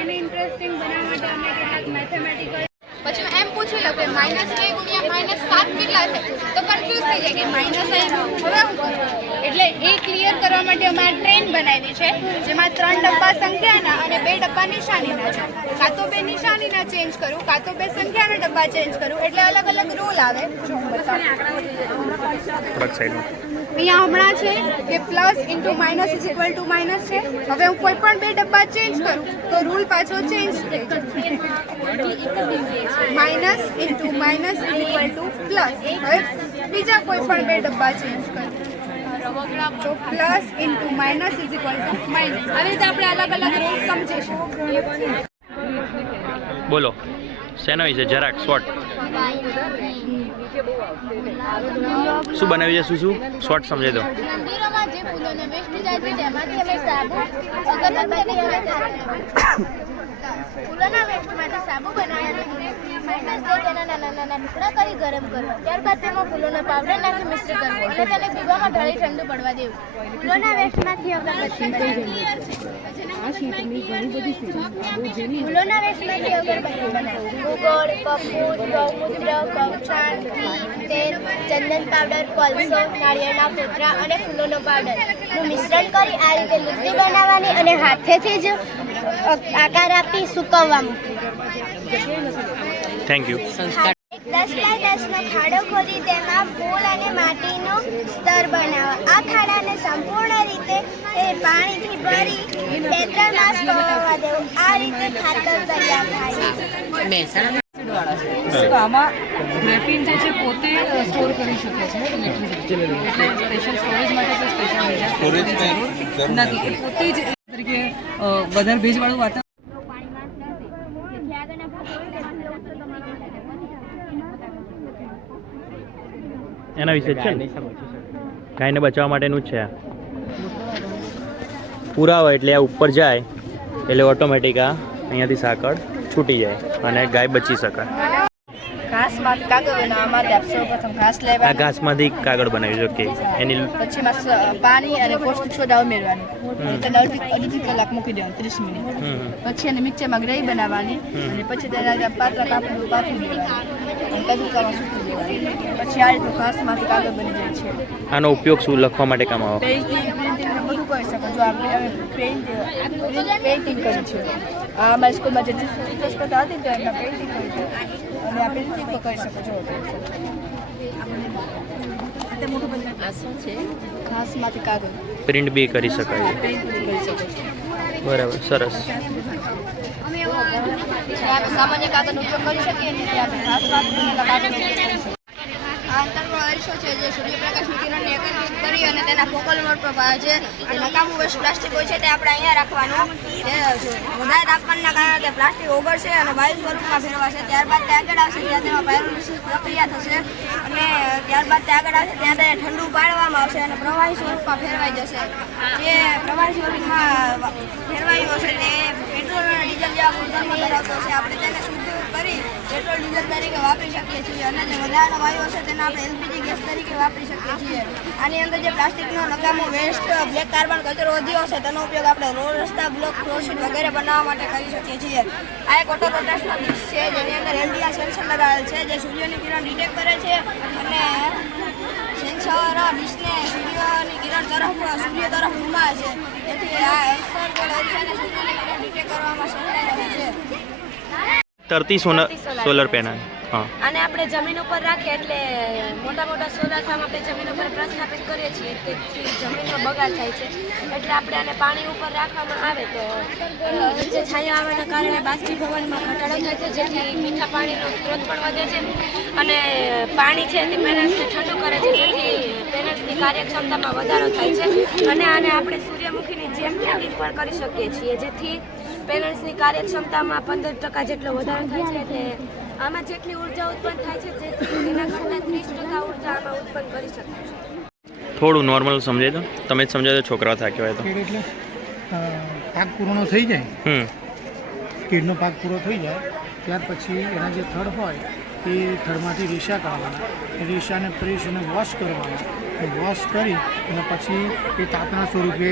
એને ઇન્ટરેસ્ટિંગ બનાવવા માટે અમે કેટલાક મેથેમેટિકલ પછી હું એમ પૂછી લઉં કે -2 ગુણ્યા -7 કેટલા છે તો કન્ફ્યુઝ થઈ જાય કે માઇનસ હવે હું કરું. એટલે એ ક્લિયર કરવા માટે અમારે ટ્રેન બનાવી છે જેમાં 3 ડબ્બા સંખ્યાના અને 2 ડબ્બા નિશાનીના છે. કાં તો 2 નિશાનીના ચેન્જ કરું, કાં તો 2 સંખ્યાના ડબ્બા ચેન્જ કરું, એટલે અલગ અલગ રૂલ આવે. અહીંયા હમણાં છે કે plus into minus is equal to minus છે. હવે હું કોઈ પણ 2 ડબ્બા ચેન્જ કરું તો રૂલ પાછો ચેન્જ થઈ જાય. Minus into minus is equal to plus. હવે બીજા કોઈ પણ 2 ડબ્બા ચેન્જ કરું તો plus into minus is equal to minus. આવી રીતે આપણે અલગ અલગ રૂલ સમજીશું. બોલો શેના વિશે જરાક શોર્ટ શું બનાવ્યું છે, શું શોર્ટ સમજાવી દો. મંદિરોમાં જે ફૂલોને વેસ્ટ જાય છે તેમાંથી અમે સાબુ અગરબત્તી અને ફૂલોના વેસ્ટમાંથી સાબુ બનાવીને માઇનસ તેના નાના નાના ટુકડા કરી ગરમ કરવા. ત્યારબાદ તેમાં ફૂલોનો પાવડર નાખી મિશ્ર કરવો અને તેને પીવામાં ઢાળી ઠંડુ પડવા દેવું. ફૂલોના વેસ્ટમાંથી અગરબત્તી બનાવવી. ફૂલોના વેસ્ટમાંથી અગરબત્તી બનાવવી. ગોળ, કપૂર, ગૌમૂત્ર, કવછાણ, ઘી, તેલ, ચંદન પાવડર, કોલસો, નાળિયેરના ફોતરા અને ફૂલોનો પાવડરનું મિશ્રણ કરી આ રીતે લુગડી બનાવવાની અને હાથેથી જ આકાર આપી સૂકવવા મૂકવી. Thank you. એક 10x10નો ખાડો ખોદી તેમાં ફૂલ અને માટીનો સ્તર બનાવવા. આ ખાડાને સંપૂર્ણ રીતે પાણીથી ભરી 2-3 માસ પલળવા દેવું. આ રીતે ખાતર તૈયાર થાય છે. તો આમાં ગ્રેફિન જે છે પોતે સ્ટોર કરી શકે છે ઇલેક્ટ્રિસિટી, એટલે સ્પેશિયલ સ્ટોરેજ માટે સ્પેશિયલ નથી, એ પોતે જ તરીકે વધારે ભેજવાળું વાતાવરણ. એના વિશે છે ને, ગાયને બચાવવા માટેનું જ છે. પૂરા હોય એટલે આ ઉપર જાય એટલે ઓટોમેટિક આ અહીંયાથી સાંકળ છૂટી જાય અને ગાય બચી શકે. ઘાસમાંથી કાગળ બનાવવા માટે સૌપ્રથમ ઘાસ લેવા, આ ઘાસમાંથી કાગળ બનાવ્યું છે. ઓકે, એની પછી પાણી અને પૌષ્ટિક સોડા ઉમેરવાની, તેને અડધી કલાક મૂકી દેવાનું 30 મિનિટ. પછી એને મિક્સરમાં ગ્રેવી બનાવવાની અને પછી તેના પાતળા કાપડ પાથરી દેવાની, તડકામાં સૂકવી દેવાની. પછી આ રીતે ઘાસમાંથી કાગળ બની જાય છે. આનો ઉપયોગ શું લખવા માટે કામ આવે? પેઇન્ટિંગ બધું કરી શકો. જો આપણે પેઇન્ટિંગ કરી છે, આ અમારી સ્કૂલમાં જે ચિત્ર સ્પર્ધા હતી તો એમાં પેઇન્ટિંગ કરી છે અને આ પેઇન્ટિંગ પણ કરી શકો છો. આ શું છે? ઘાસમાંથી કાગળ પ્રિન્ટ બી કરી શકાય. બરાબર, સરસ. આપણે સામાન્ય કાગળનો ઉપયોગ કરી શકીએ ને આપણે ઘાસમાંથી કાગળનો ઉપયોગ કરી શકીએ. આ અંતરનો અરીસો છે જે સૂર્યપ્રકાશની કિરણને એકત્રિત કરી અને તેના ફોકલ મોડ પર પાડે છે. જે નકામું વેસ્ટ પ્લાસ્ટિક હોય છે તે આપણે અહીંયા રાખવાનું. જે વધારે તાપમાનના કારણે તે પ્લાસ્ટિક ઓગળશે અને વાયુ સ્વરૂપમાં ફેરવાશે. ત્યારબાદ તે આગળ આવશે ત્યાં તેમાં પાયરોલિસિસ પ્રક્રિયા થશે અને ત્યારબાદ તે આગળ આવશે ત્યાં તેને ઠંડુ પાડવામાં આવશે અને પ્રવાહી સ્વરૂપમાં ફેરવાઈ જશે. જે પ્રવાહી સ્વરૂપમાં ફેરવાયું હશે તે પેટ્રોલ અને ડીઝલ જેવા ગુણધર્મો ધરાવતો હશે. આપણે તેને શુદ્ધ કરી પેટ્રોલ ડીઝલ તરીકે વાપરી શકીએ છીએ અને જે વધારાનો વાયુ હશે તેને આપણે એલપીજી ગેસ તરીકે વાપરી શકીએ છીએ. આની અંદર જે પ્લાસ્ટિકનો નકામો વેસ્ટ બ્લેક કાર્બન કચરો વધ્યો હશે તેનો ઉપયોગ આપણે રોડ, રસ્તા, બ્લોક, ફ્લોરશીટ વગેરે બનાવવા માટે કરી શકીએ છીએ. આ એક ઓટોકોટ્રાસ્ટનો ડીશ છે જેની અંદર એલડીઆર સેન્સર લગાવેલ છે જે સૂર્યની કિરણ ડિટેક્ટ કરે છે અને સેન્સર ડીશને સૂર્યની કિરણ સૂર્ય તરફ ઘુમાવે છે. તેથી આ અરીસાને સૂર્યની કિરણ ડિટેક્ટ કરવામાં સહાય રહે છે. તરતી સોલર પેનલ. હા, અને આપણે જમીન ઉપર રાખીએ એટલે મોટા મોટા સોલાર ફાર્મ આપણે જમીન ઉપર પ્રસ્થાપિત કરીએ છીએ તેથી જમીનનો બગાડ થાય છે. એટલે આપણે આને પાણી ઉપર રાખવામાં આવે તો જે છાયા આવવાના કારણે બાષ્પીભવનમાં ઘટાડો થાય છે, જેથી મીઠા પાણીનો સ્ત્રોત પણ વધે છે અને પાણી છે તે પેનલ્સને ઠંડુ કરે છે, જેથી પેનલ્સની કાર્યક્ષમતામાં વધારો થાય છે. અને આને આપણે સૂર્યમુખીની જેમ ખેતી પણ કરી શકીએ છીએ, જેથી પેનલ્સની કાર્યક્ષમતામાં 15% જેટલો વધારો થાય છે. એટલે આમાં જેટલી ઉર્જા ઉત્પન્ન થાય છે જેથી એના કરતાં 30% ઉર્જા આમાં ઉત્પન્ન કરી શકાય છે. થોડું નોર્મલ સમજાય તો તમે જ સમજાય તો છોકરાઓ થાક્યા હોય તો. એટલે પાક પૂરો થઈ જાય, કીડનો પાક પૂરો થઈ જાય ત્યાર પછી એના જે થડ હોય એ થડમાંથી રેસા કાઢવાના, એ રેસાને પ્રેસ અને વોશ કરવાના, વોશ કરી અને પછી એ તાતણા સ્વરૂપે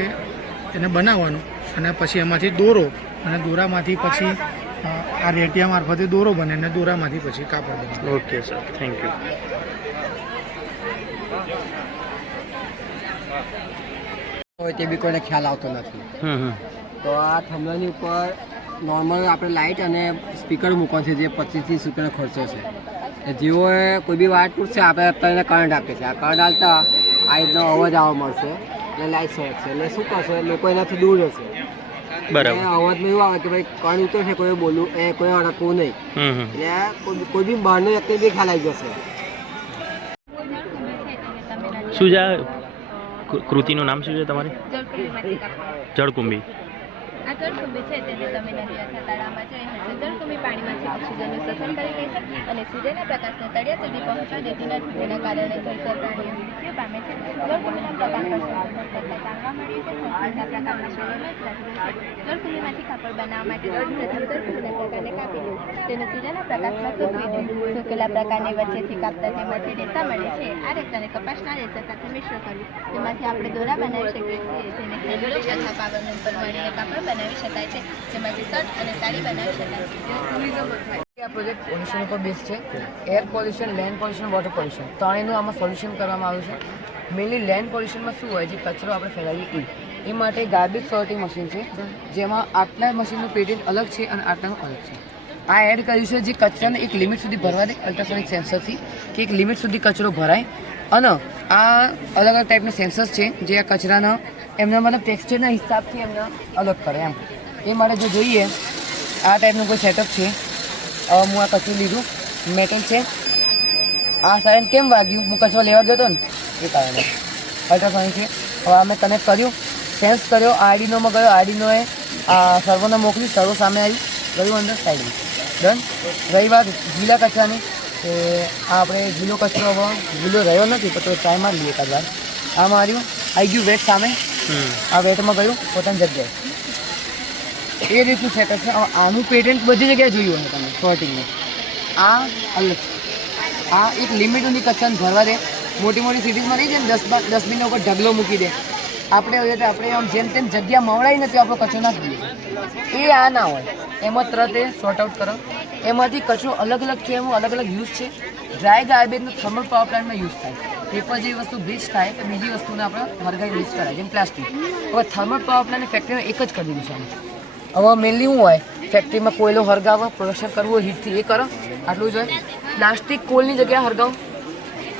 એને બનાવવાનું અને પછી એમાંથી દોરો અને દોરામાંથી પછી આ રેટિયા મારફતે દોરો બને અને દોરામાંથી પછી કાપડ બને. Okay sir, thank you. હોય તે બી કોઈને ખ્યાલ આવતો નથી. તો આ થંભલાની ઉપર નોર્મલ આપણે લાઇટ અને સ્પીકર મૂકવાનું છે જે 25-30 રૂપિયાનો ખર્ચો છે. જેઓએ કોઈ બી વાયર તૂટશે આપણે અત્યારે કરંટ આપીએ છીએ. આ કરંટ આવતા આ રીતનો અવાજ આવવા મળશે અને લાઇટ સળગશે. એટલે શું કરશે, લોકો એનાથી દૂર રહેશે. બરાબર. અવાજમાં એવું આવે કે ભાઈ કરંટ ઉતરશે, કોઈ બોલવું કોઈ અડકવું નહીં. એટલે કોઈ બી બહારનો વ્યક્તિ બી ખ્યાલ આવી જશે. શું છે કૃતિનું નામ શું છે તમારી? જળકુંભી. આ જળકુંભી છે તેને તમે નદી અથવા તળાવમાં જોઈ હશે. જળકુંભી પાણીમાંથી ઓક્સિજનનું શોષણ કરી લે છે અને સૂર્યના પ્રકાશને તળિયા સુધી પહોંચવા દેતી નથી. તેના કારણે જળચર પ્રાણીઓ મૃત્યુ પામે છે. જળકુંભીના પ્રકાર પર જાણવા મળ્યું છે સંસ્કૃતના પ્રકારના શરીરમાં જળકુંભીમાંથી કાપડ બનાવવા માટે પ્રથમ જળકુંભીના પ્રકારને કાપી દઉં, તેને સૂર્યના પ્રકાશમાં સૂકવી દઉં. સૂકેલા પ્રકારની વચ્ચેથી કાપતા તેમાંથી રેસા મળે છે. આ રેસાને કપાસના રેસા સાથે મિશ્ર કરવું, તેમાંથી આપણે દોરા બનાવી શકીએ છીએ. તેને ખેડૂત અથવા પાવરલૂમ પર મળીને કાપડ બનાવી શકાય છે, જેમાંથી શર્ટ અને સાડી બનાવી શકાય છે. આ પ્રોજેક્ટ પોલ્યુશન ઉપર બેઝ છે. Air pollution, land pollution, water pollution ત્રણેયનું આમાં સોલ્યુશન કરવામાં આવ્યું છે. મેઇનલી લેન્ડ પોલ્યુશનમાં શું હોય, જે કચરો આપણે ફેલાવીએ એ માટે ગાર્બેજ સોર્ટિંગ મશીન છે, જેમાં આટલા મશીનનું પેટન્ટ અલગ છે અને આટલાનું અલગ છે. આ એડ કર્યું છે જે કચરાને એક લિમિટ સુધી ભરવા દે અલ્ટ્રાસોનિક સેન્સરથી કે એક લિમિટ સુધી કચરો ભરાય. અને આ અલગ અલગ ટાઈપના સેન્સર્સ છે જે આ કચરાના એમના મતલબ ટેક્સચરના હિસાબથી એમને અલગ કરે એમ. એ માટે જો જોઈએ આ ટાઈપનું કોઈ સેટઅપ છે. હું આ કચરું લીધું, મેટલ છે. આ સાયન્સ કેમ વાગ્યું? હું કચરો લેવા ગયો હતો ને એ કારણે. અલ્ટ્રાસોનિક છે. હવે અમે કનેક્ટ કર્યું, સેન્સ કર્યો, આરડીનોમાં ગયો, આરડીનોએ આ સર્વરને મોકલી, સર્વો સામે આવી ગયું અંદર સાઈડ ડન. રહી વાત ગીલા કચરાની કે આ આપણે ગીલો કચરો હવે ગીલો રહ્યો નથી તો ટ્રાય મારી લઈએ એકાદ વાર. આ માર્યું, આવી ગયું વેટ સામે, આ વેટમાં ગયું પોતાની જગ્યાએ. એ રીતનું સેટઅપ છે. હવે આનું પેટન્ટ બધી જગ્યાએ જોયું હશે તમે સોર્ટિંગનું. આ અલગ, આ એક લિમિટ સુધી કચરાને ભરવા દે. મોટી મોટી સિટીઝમાં નહીં જેમ ડસ્ટબિનના ઉપર ઢગલો મૂકી દે, આપણે હોય તો આપણે આમ જેમ તેમ જગ્યા મવડાવી નથી આપણો કચરો નાખી દઈએ. એ આ ના હોય, એમાં તરત એ સોર્ટ આઉટ કરો. એમાંથી કચરો અલગ અલગ છે, એમાં અલગ અલગ યુઝ છે. ડ્રાય ગાર્બેજનો થર્મલ પાવર પ્લાન્ટમાં યુઝ થાય. પેપર જેવી વસ્તુ બ્લીચ થાય તો બીજી વસ્તુને આપણે હરગાઈ યુઝ કરાય જેમ પ્લાસ્ટિક. હવે થર્મલ પાવર પ્લાન્ટની ફેક્ટરીમાં એક જ કરી દીધું છે. હવે મેનલી શું હોય, ફેક્ટરીમાં કોયલો હરગાવો, પ્રોડક્શન કરવું હોય હીટથી એ કરો, આટલું જ હોય. પ્લાસ્ટિક કોલની જગ્યાએ હરગાવો,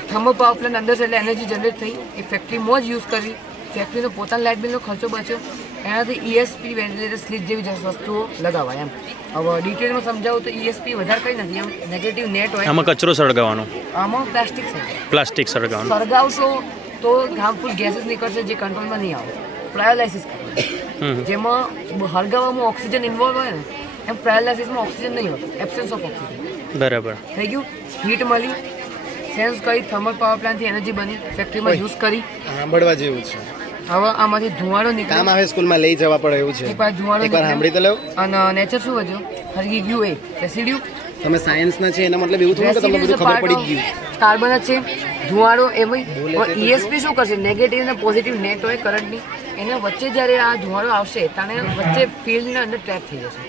થર્મલ પાવર પ્લાન્ટ અંદર છે એટલે એનર્જી જનરેટ થઈ, એ ફેક્ટરીમાં જ યુઝ કરી. ફેક્ટરીનો પોતાના લાઇટ બિલનો ખર્ચો બચ્યો. એનાથી ESP વેન્ટિલેટર સ્લીપ જેવી વસ્તુઓ લગાવાય એમ. હવે ડિટેલમાં સમજાવું તો ESP વધારે કંઈ નથી, એમ નેગેટિવ નેટ હોય. આમાં કચરો સળગાવવાનો, આમાં પ્લાસ્ટિક છે. પ્લાસ્ટિક સળગાવવાનું. સળગાવશો તો હાર્મફુલ ગેસીસ નીકળશે જે કંટ્રોલમાં નહીં આવે. પ્રાયોલાઇસિસ કરવાનું, જેમાં હળગાવવામાં ઓક્સિજન ઇન્વોલ્વ હોય ને એમ પ્રાયોલાઇસિસમાં ઓક્સિજન નહીં હોતું, એબ્સેન્સ ઓફ ઓક્સિજન. બરાબર થઈ ગયું. હીટ મળી, સેન્સ કરી, થર્મલ પાવર પ્લાન્ટથી એનર્જી બની, ફેક્ટરીમાં યુઝ કરી. સાંભળવા જેવું છે. હવે આમાંથી ધુવાડો નીકળે, કામ આવે સ્કૂલમાં લઈ જવા પડે એવું છે. એકવાર ધુવાડો એકવાર સાંભળી તો લેવું. અને નેચર શું વધ્યું? હરગી ગયું. એ રેસિડ્યુ. તમે સાયન્સના છે એના મતલબ એવું થોડું કે તમને બધું ખબર પડી ગયું. કાર્બન જ છે, ધુવાડો એમાં. ESP શું કરશે? નેગેટિવ અને પોઝિટિવ નેટ હોય કરંટની, એના વચ્ચે જ્યારે આ ધુવાડો આવશે ત્યારે વચ્ચે ફિલ્ડના અંદર ટ્રેપ થઈ જશે.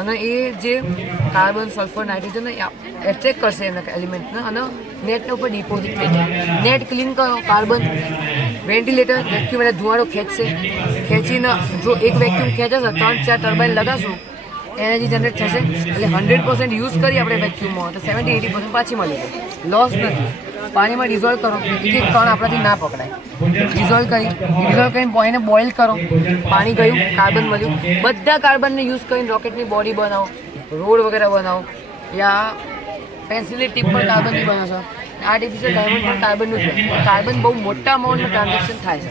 અને એ જે કાર્બન, સલ્ફર, નાઇટ્રોજન એટ્રેક કરશે એના એલિમેન્ટને અને નેટના ઉપર ડિપોઝિટ થઈ જાય. નેટ ક્લીન કરો, કાર્બન વેન્ટિલેટર વેક્યુમ એટલે ધુવાડો ખેંચશે. ખેંચીને જો એક વેક્યુમ ખેંચશે 3-4 ટર્બાઇન લગાવશું, એનર્જી જનરેટ થશે. એટલે 100% યુઝ કરી આપણે વેક્યુમમાં તો 70-80% પાછી મળી જાય. લોસ નથી. પાણીમાં ડિઝોલ્વ કરો, એક એક કણ આપણાથી ના પકડાય. ડિઝોલ્વ કરીને એને બોઇલ કરો, પાણી ગયું, કાર્બન મળ્યું. બધા કાર્બનને યુઝ કરીને રોકેટની બોડી બનાવો, રોડ વગેરે બનાવો, યા પેન્સિલની ટીપ પર કાર્બનની બનાવશો. આર્ટિફિશિયલ ડાયમંડ પણ કાર્બનનું છે. કાર્બન બહુ મોટા અમાઉન્ટમાં ટ્રાન્ઝેક્શન થાય છે.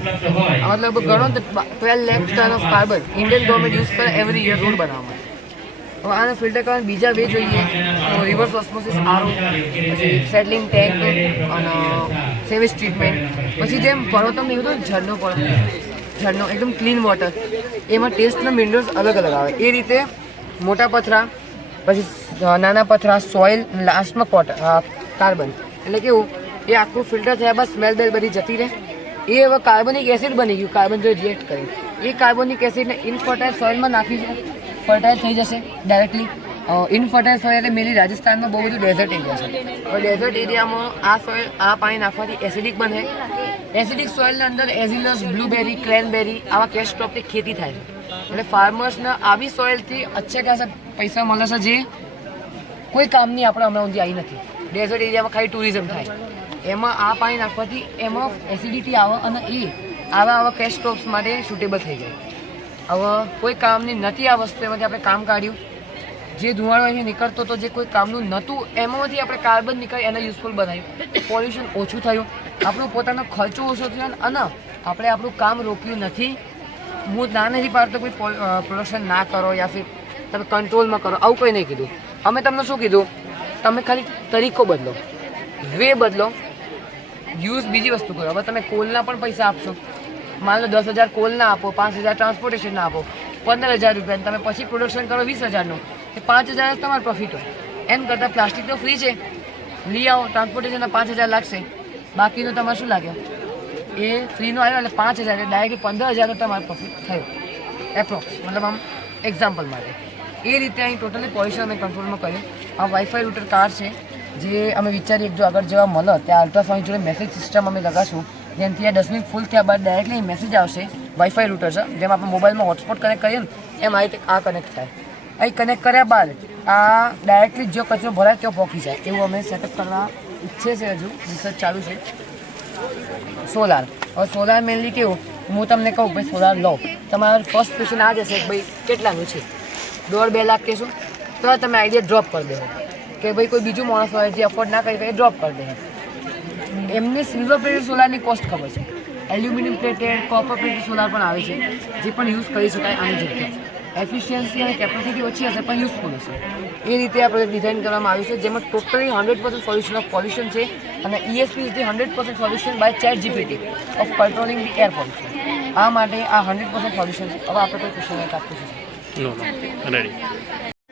મતલબ ગણો તો 12 lakh ton of carbon Indian government use કરે એવરી યર રોડ બનાવવા માટે. હવે આને ફિલ્ટર કરવાના બીજા વે જોઈએ તો રિવર્સ ઓસ્મોસિસ, RO, પછી સેટલિંગ ટેન્ક અને સેવેજ ટ્રીટમેન્ટ. પછી જેમ પડો તમને એવું તો ઝરનો પડો, ઝરનો એકદમ ક્લીન વોટર, એમાં ટેસ્ટના મિનરલ્સ અલગ અલગ આવે. એ રીતે મોટા પથરા, પછી નાના પથરા, સોઇલ, લાસ્ટમાં કાર્બન. એટલે કેવું એ આખું ફિલ્ટર થયા બાદ સ્મેલ બેલ બધી જતી રહે. એ હવે કાર્બનિક એસિડ બની ગયું. કાર્બન જો રિએક્ટ કરી એ કાર્બનિક એસિડને ઇનફર્ટાઇલ સોઇલમાં નાખી છે, ફર્ટાઇલ થઈ જશે ડાયરેક્ટલી. ઇનફર્ટાઇલ સોઇલ એટલે મેલી રાજસ્થાનમાં બહુ બધું ડેઝર્ટ એરિયા છે. હવે ડેઝર્ટ એરિયામાં આ સોઇલ, આ પાણી નાખવાથી એસિડિક બને. એસિડિક સોઇલના અંદર એઝિલસ, બ્લુબેરી, ક્રેનબેરી આવા કેશ ક્રોપની ખેતી થાય છે. એટલે ફાર્મર્સને આવી સોઇલથી અચ્છા ખાસા પૈસા મળે છે જે કોઈ કામની આપણે હમણાં સુધી આવી નથી. ડેઝર્ટ એરિયામાં ખાલી ટુરિઝમ થાય. એમાં આ પાણી નાખવાથી એમાં એસિડિટી આવે અને એ આવા કેશ ક્રોપ્સ માટે સુટેબલ થઈ જાય. હવે કોઈ કામની નથી આ વસ્તુ, એમાંથી આપણે કામ કાઢ્યું. જે ધુવાળો અહીંથી નીકળતો હતો જે કોઈ કામનું નહોતું એમાંથી આપણે કાર્બન નીકળી એને યુઝફુલ બનાવ્યું. પોલ્યુશન ઓછું થયું, આપણો પોતાનો ખર્ચો ઓછો થયો અને આપણે આપણું કામ રોક્યું નથી. હું ના નથી પાડતો કોઈ પ્રોડક્શન ના કરો યા ફિર તમે કંટ્રોલમાં કરો, આવું કંઈ નહીં કીધું. અમે તમને શું કીધું? તમે ખાલી તરીકો બદલો, વે બદલો, યુઝ બીજી વસ્તુ કરો. હવે તમે કોલના પણ પૈસા આપશો, માન લો 10,000 કોલના આપો, 5,000 ટ્રાન્સપોર્ટેશનના આપો, 15,000 રૂપિયા, તમે પછી પ્રોડક્શન કરો 20,000નું, એ 5,000 જ તમારો પ્રોફિટ હોય. એમ કરતાં પ્લાસ્ટિક તો ફ્રી છે, લઈ આવો, ટ્રાન્સપોર્ટેશનના 5,000 લાગશે, બાકીનું તમારે શું લાગે? એ ફ્રીનો આવ્યો એટલે 5,000 એટલે ડાયરેક્ટ 15,000નો તમારો પ્રોફિટ થયો એપ્રોક્સ. મતલબ આમ એક્ઝામ્પલ માટે એ રીતે અહીં ટોટલી પોલ્યુશન અમે કંટ્રોલમાં કર્યું. આ વાઈફાઈ રૂટર કાર છે જે અમે વિચારીએ જો આગળ જવા મળે ત્યાં અલ્ટ્રાસોનિક જોડે મેસેજ સિસ્ટમ અમે લગાવશું, જેનાથી આ ડસ્ટબિન ફૂલ થયા બાદ ડાયરેક્ટલી મેસેજ આવશે. વાઈફાઈ રૂટર છે, જેમ આપણે મોબાઈલમાં હોટસ્પોટ કનેક્ટ કરીએ ને એમ આ રીતે આ કનેક્ટ થાય. અહીં કનેક્ટ કર્યા બાદ આ ડાયરેક્ટલી જો કચરો ભરાય ત્યાં પહોંચી જાય એવું અમે સેટઅપ કરવા ઈચ્છે છે. હજુ રિસર્ચ ચાલુ છે. સોલાર, હવે સોલાર મેનલી કેવું, હું તમને કહું ભાઈ સોલાર લો, તમારો ફર્સ્ટ ક્વેશ્ચન આ જશે કે ભાઈ કેટલાનું છે, 1.5-2 લાખ કહેશો તો તમે આઈડિયા ડ્રોપ કરી દેવો કે ભાઈ કોઈ બીજું માણસ હોય જે અફોર્ડ ના કરી શકે ડ્રોપ કરી દે. એમને સિલ્વર પ્લેટેડ સોલારની કોસ્ટ ખબર છે, aluminium plated, copper plated solar પણ આવે છે જે પણ યુઝ કરી શકાય આની જગ્યાએ. એફિશિયન્સી અને કેપેસિટી ઓછી હશે પણ યુઝફુલ હશે. એ રીતે આપણે ડિઝાઇન કરવામાં આવ્યું છે જેમાં ટોટલી 100% સોલ્યુશન ઓફ પોલ્યુશન છે અને ESP is the 100% solution by ChatGPT of controlling the air pollution. આ માટે આ 100% સોલ્યુશન છે. હવે આપણે કોઈ ક્વેશ્ચન આપીશું.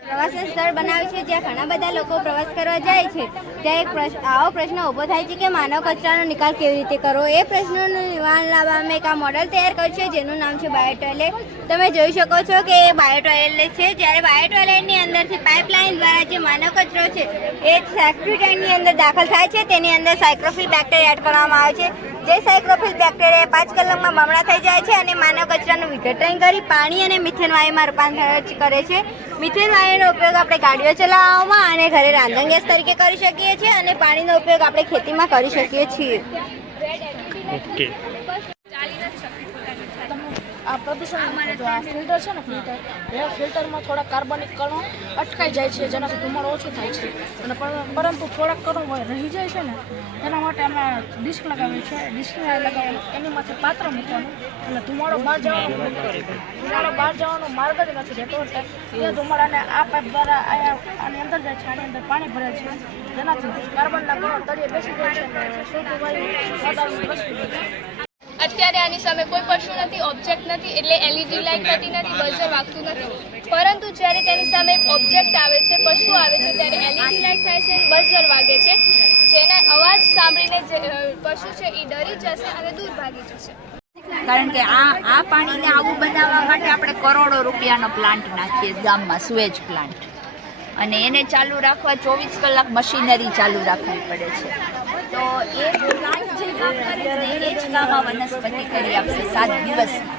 પ્રવાસન સ્થળ બનાવ્યું છે જ્યાં ઘણા બધા લોકો પ્રવાસ કરવા જાય છે ત્યાં એક આવો પ્રશ્ન ઊભો થાય છે કે માનવ કચરાનો નિકાલ કેવી રીતે કરવો. એ પ્રશ્નનું નિવારણ લાવવા અમે એક આ મોડલ તૈયાર કર્યું છે જેનું નામ છે બાયો ટોયલેટ. તમે જોઈ શકો છો કે એ બાયો ટોયલેટ છે. જ્યારે બાયો ટોયલેટની અંદરથી પાઇપલાઇન દ્વારા જે માનવ કચરો છે એ સેપ્ટિક ટેન્કની અંદર દાખલ થાય છે. તેની અંદર સાયક્રોફિલ બેક્ટેરિયા એડ કરવામાં આવે છે. જે સાયક્રોફિલ બેક્ટેરિયા 5 કલાકમાં બમણા થઈ જાય છે અને માનવ કચરાનું વિઘટન કરી પાણી અને મિથેન વાયુમાં રૂપાંતર કરે છે. મિથેન વાયુનો ઉપયોગ આપણે ગાડીઓ ચલાવવામાં અને ઘરે રાંધણ ગેસ તરીકે કરી શકીએ છીએ અને પાણીનો ઉપયોગ આપણે ખેતીમાં કરી શકીએ છીએ. ઓકે. આ પ્રદૂષણ જો આ ફિલ્ટર છે ને ફિલ્ટર એ ફિલ્ટરમાં થોડા કાર્બનિક કણો અટકાઈ જાય છે જેનાથી ધુમાડો ઓછો થાય છે અને પરંતુ થોડાક કણો રહી જાય છે ને એના માટે અમે ડિસ્ક લગાવીએ છીએ. ડિસ્ક લગાવી એની માથે પાત્ર મૂકવાનું એટલે ધુમાડો બહાર જવાનો માર્ગ જ નથી રહેતો. એટલે એ ધુમાડાને આ પાઇપ દ્વારા આની અંદર જાય છે, આની અંદર પાણી ભરે છે જેનાથી કાર્બનના કણો તળિયે બેસી જાય છે અને શુદ્ધ વાયુ વાતાવરણ પ્રસરી જાય છે. અત્યારે આની સામે કોઈ પશુ નથી, ઓબ્જેક્ટ નથી, એટલે LED લાઇટ થતી નથી, બઝર વાગતું નથી. પરંતુ જ્યારે તેની સામે એક ઓબ્જેક્ટ આવે છે, પશુ આવે છે, ત્યારે LED લાઇટ થાય છે અને બઝર વાગે છે, જેના અવાજ સાંભળીને જે પશુ છે એ ડરી જશે અને દૂર ભાગી જશે. કારણ કે આ પાણીને આવું બનાવવા માટે આપણે કરોડો રૂપિયાનો પ્લાન્ટ નાખીએ ગામમાં, સુએજ પ્લાન્ટ, અને એને ચાલુ રાખવા 24 કલાક મશીનરી ચાલુ રાખવી પડે છે. તો એ પ્લાન્ટ જે કામ કરે છે એ જ કામ આ વનસ્પતિ કરી આપશે 7 દિવસમાં.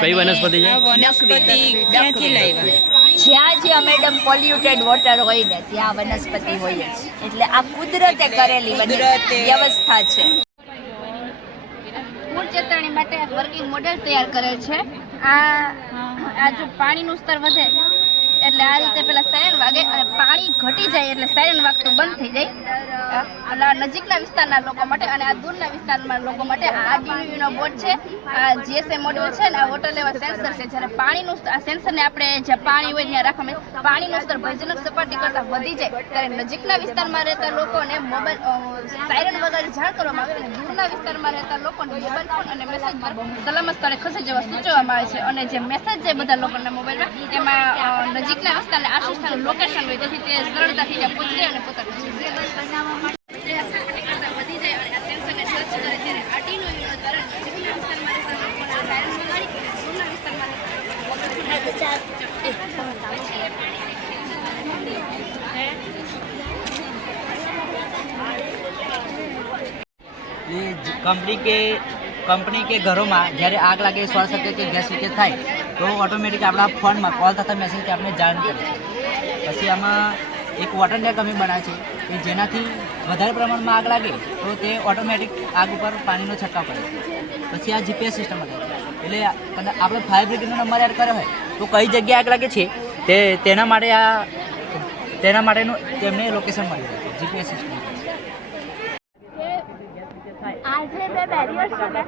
કઈ વનસ્પતિ છે? વનસ્પતિ ક્યાંથી લાવ્યા? જ્યાં જે મેડમ પોલ્યુટેડ વોટર હોય ને ત્યાં વનસ્પતિ હોય જ. એટલે આ કુદરતે કરેલી વ્યવસ્થા છે. મૂળ ચેતવણી માટે વર્કિંગ મોડેલ તૈયાર કરેલ છે. આ જો પાણીનું સ્તર વધે એટલે આ રીતે પેલા સાયરન વાગે અને પાણી ઘટી જાય એટલે સાયરન વાગતું બંધ થઈ જાય. નજીકના વિસ્તારના લોકો માટે અને આ દૂરના વિસ્તારના લોકો માટે આ આર્ડિનો બોર્ડ છે, આ GSM મોડ્યુલ છે ને આ વોટર લેવલ સેન્સર છે. જ્યારે પાણીનું આ સેન્સરને આપણે જ્યાં પાણી હોય ત્યાં રાખવામાં પાણીનું સ્તર ભયજનક સપાટી કરતાં વધી જાય ત્યારે નજીકના વિસ્તારમાં રહેતા લોકોને મોબાઈલ સાયરન વગાડી જાણ કરવામાં આવે અને દૂરના વિસ્તારમાં રહેતા લોકોને મોબાઈલ ફોન અને મેસેજ પર સલામત સ્થળે ખસી જવા સૂચવવામાં આવે છે. અને જે મેસેજ છે બધા લોકોના મોબાઈલમાં એમાં નજીકના વિસ્તારને આશિષ સ્થાનનું લોકેશન હોય તેથી તે સરળતાથી ત્યાં પહોંચી જાય અને પોતાનું વધી જાય અને આ સેન્સરને સર્ચ કરે ત્યારે આર્ડિનો યુનો દ્વારા નજીકના વિસ્તારમાં રહેતા લોકોના સાયરન વગાડી દૂરના વિસ્તારમાં કંપની કે ઘરોમાં જ્યારે આગ લાગે, શોર્ટ સર્કિટ કે ગેસ લીકેજ થાય તો ઓટોમેટિક આપણા ફોનમાં કોલ થતા મેસેજથી આપણે જાણ કરે. પછી આમાં એક વોટર ટેન્ક અમે બનાવે છે કે જેનાથી વધારે પ્રમાણમાં આગ લાગે તો તે ઓટોમેટિક આગ ઉપર પાણીનો છંટકાવ કરે છે. પછી આ GPS સિસ્ટમ હતી એટલે આપણે ફાયર બ્રિગેડનો નંબર એડ કર્યો હોય તો કઈ જગ્યાએ આગ લાગે છે તેના માટેનું તેમને લોકેશન મળી જાય છે GPS સિસ્ટમ. આ જે બે બેરિયર છે ને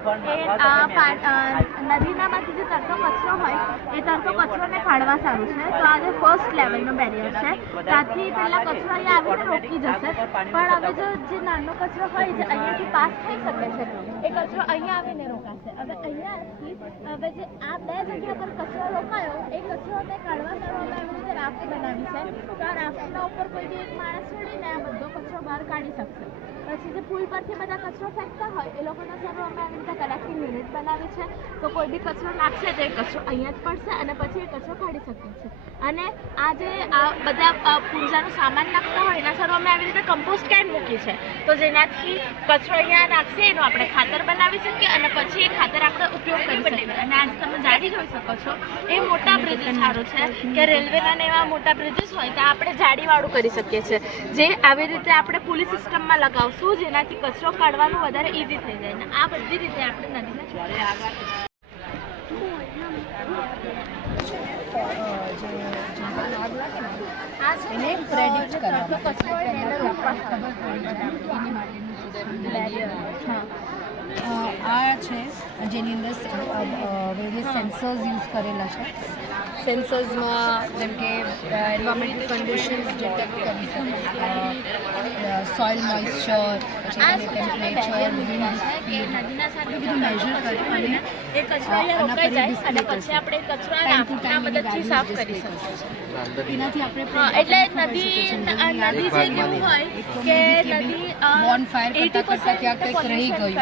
એ નદીનામાંથી જે તરતો કચરો હોય એ તરતો કચરોને કાઢવા સારું છે. તો આ જે ફર્સ્ટ લેવલનો બેરિયર છે ત્યાંથી પહેલાં કચરો અહીંયા આવીને રોકી જશે. પણ હવે જો જે નાનો કચરો હોય જે અહીંયાથી પાસ થઈ શકે છે એ કચરો અહીંયા આવીને રોકાશે. હવે અહીંયાથી હવે જે આ બે જગ્યા પર કચરો રોકાયો એ કચરોને કાઢવા સારું અમે એવી રીતે રાફ્ટ બનાવી છે. તો આ રાફ્ટના ઉપર કોઈ બી એક માણસ ચડીને આ બધો કચરો બહાર કાઢી શકશે. પછી જે પુલ પરથી બધા કચરો ફેંકતા હોય એ લોકોના સારું અમે આવી રીતે કલેક્ટિંગ યુનિટ બનાવી છે. તો કોઈ બી કચરો નાખશે તો એ કચરો અહીંયા જ પડશે અને પછી એ કચરો કાઢી શકીએ છીએ. અને આ જે આ બધા પૂજાનો સામાન નાખતા હોય એના સારું અમે આવી રીતે કમ્પોસ્ટ કેન મૂકી છે તો જેનાથી કચરો અહીંયા નાખશે એનું આપણે ખાતર બનાવી શકીએ અને પછી એ ખાતર આપણે ઉપયોગ કરી શકીએ. અને આજે તમે જાડી જોઈ શકો છો એ મોટા બ્રિજીસ સારું છે કે રેલવેના ને એવા મોટા બ્રિજીસ હોય ત્યાં આપણે જાડીવાળું કરી શકીએ છીએ જે આવી રીતે આપણે પુલી સિસ્ટમમાં લગાવશું જેનાથી કચરો કાઢવાનું વધારે ઇઝી થઈ જાય. ને આ બધી રીતે આપણે નદીને છોડીએ આગળ. એને પ્રેડિક્ટ કરવા આ છે જેની અંદર વેરિયસ સેન્સર્સ યુઝ કરેલા છે. સેન્સર્સમાં જેમ કે એન્વાયરમેન્ટલ કન્ડિશન્સ ડિટેક્ટ કરી શકે, સોઇલ મોઇસ્ચર, પછી ટેમ્પરેચર, વિન્ડ સ્પીડ, બધું મેજર કરી અને એ કચરો અહીંયા રોકાઈ જાય અને પછી આપણે કચરો આ મદદથી સાફ કરી શકીએ. એનાથી આપણે એટલે નદી જે કેવું હોય કે નદી બોનફાયર કરતા કરતા ત્યાં કંઈક રહી ગયું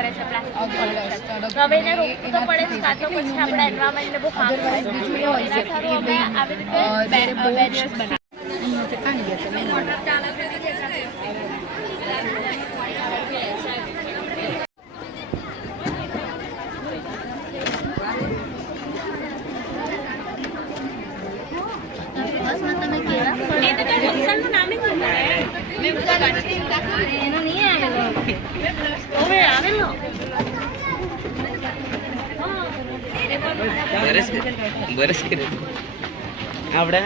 હવે એને રોકવું તો પડે જ કાં તો પછી આપણા એન્વાયરમેન્ટને બહુ હાર્મ થાય. બીજું એ હોય છે કે અમે આવી રીતે બેરિયર્સ બરસ કે આપણે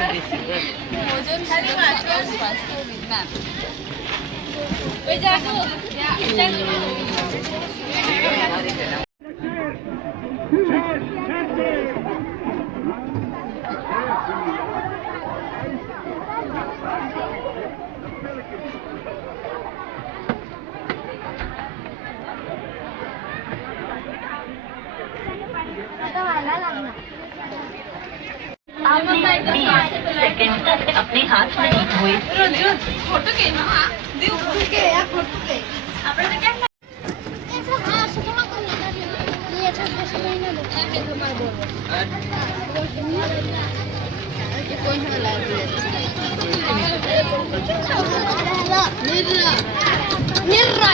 अपने हाथ में हुए फोटो के ना देव फोटो के यार फोटो के આપણે તો કેમ હા સુખમાં કોણ ये अच्छा बेस्ट महीना दो है हमारे बोल ये कोई ना लाइव निर्रा निर्रा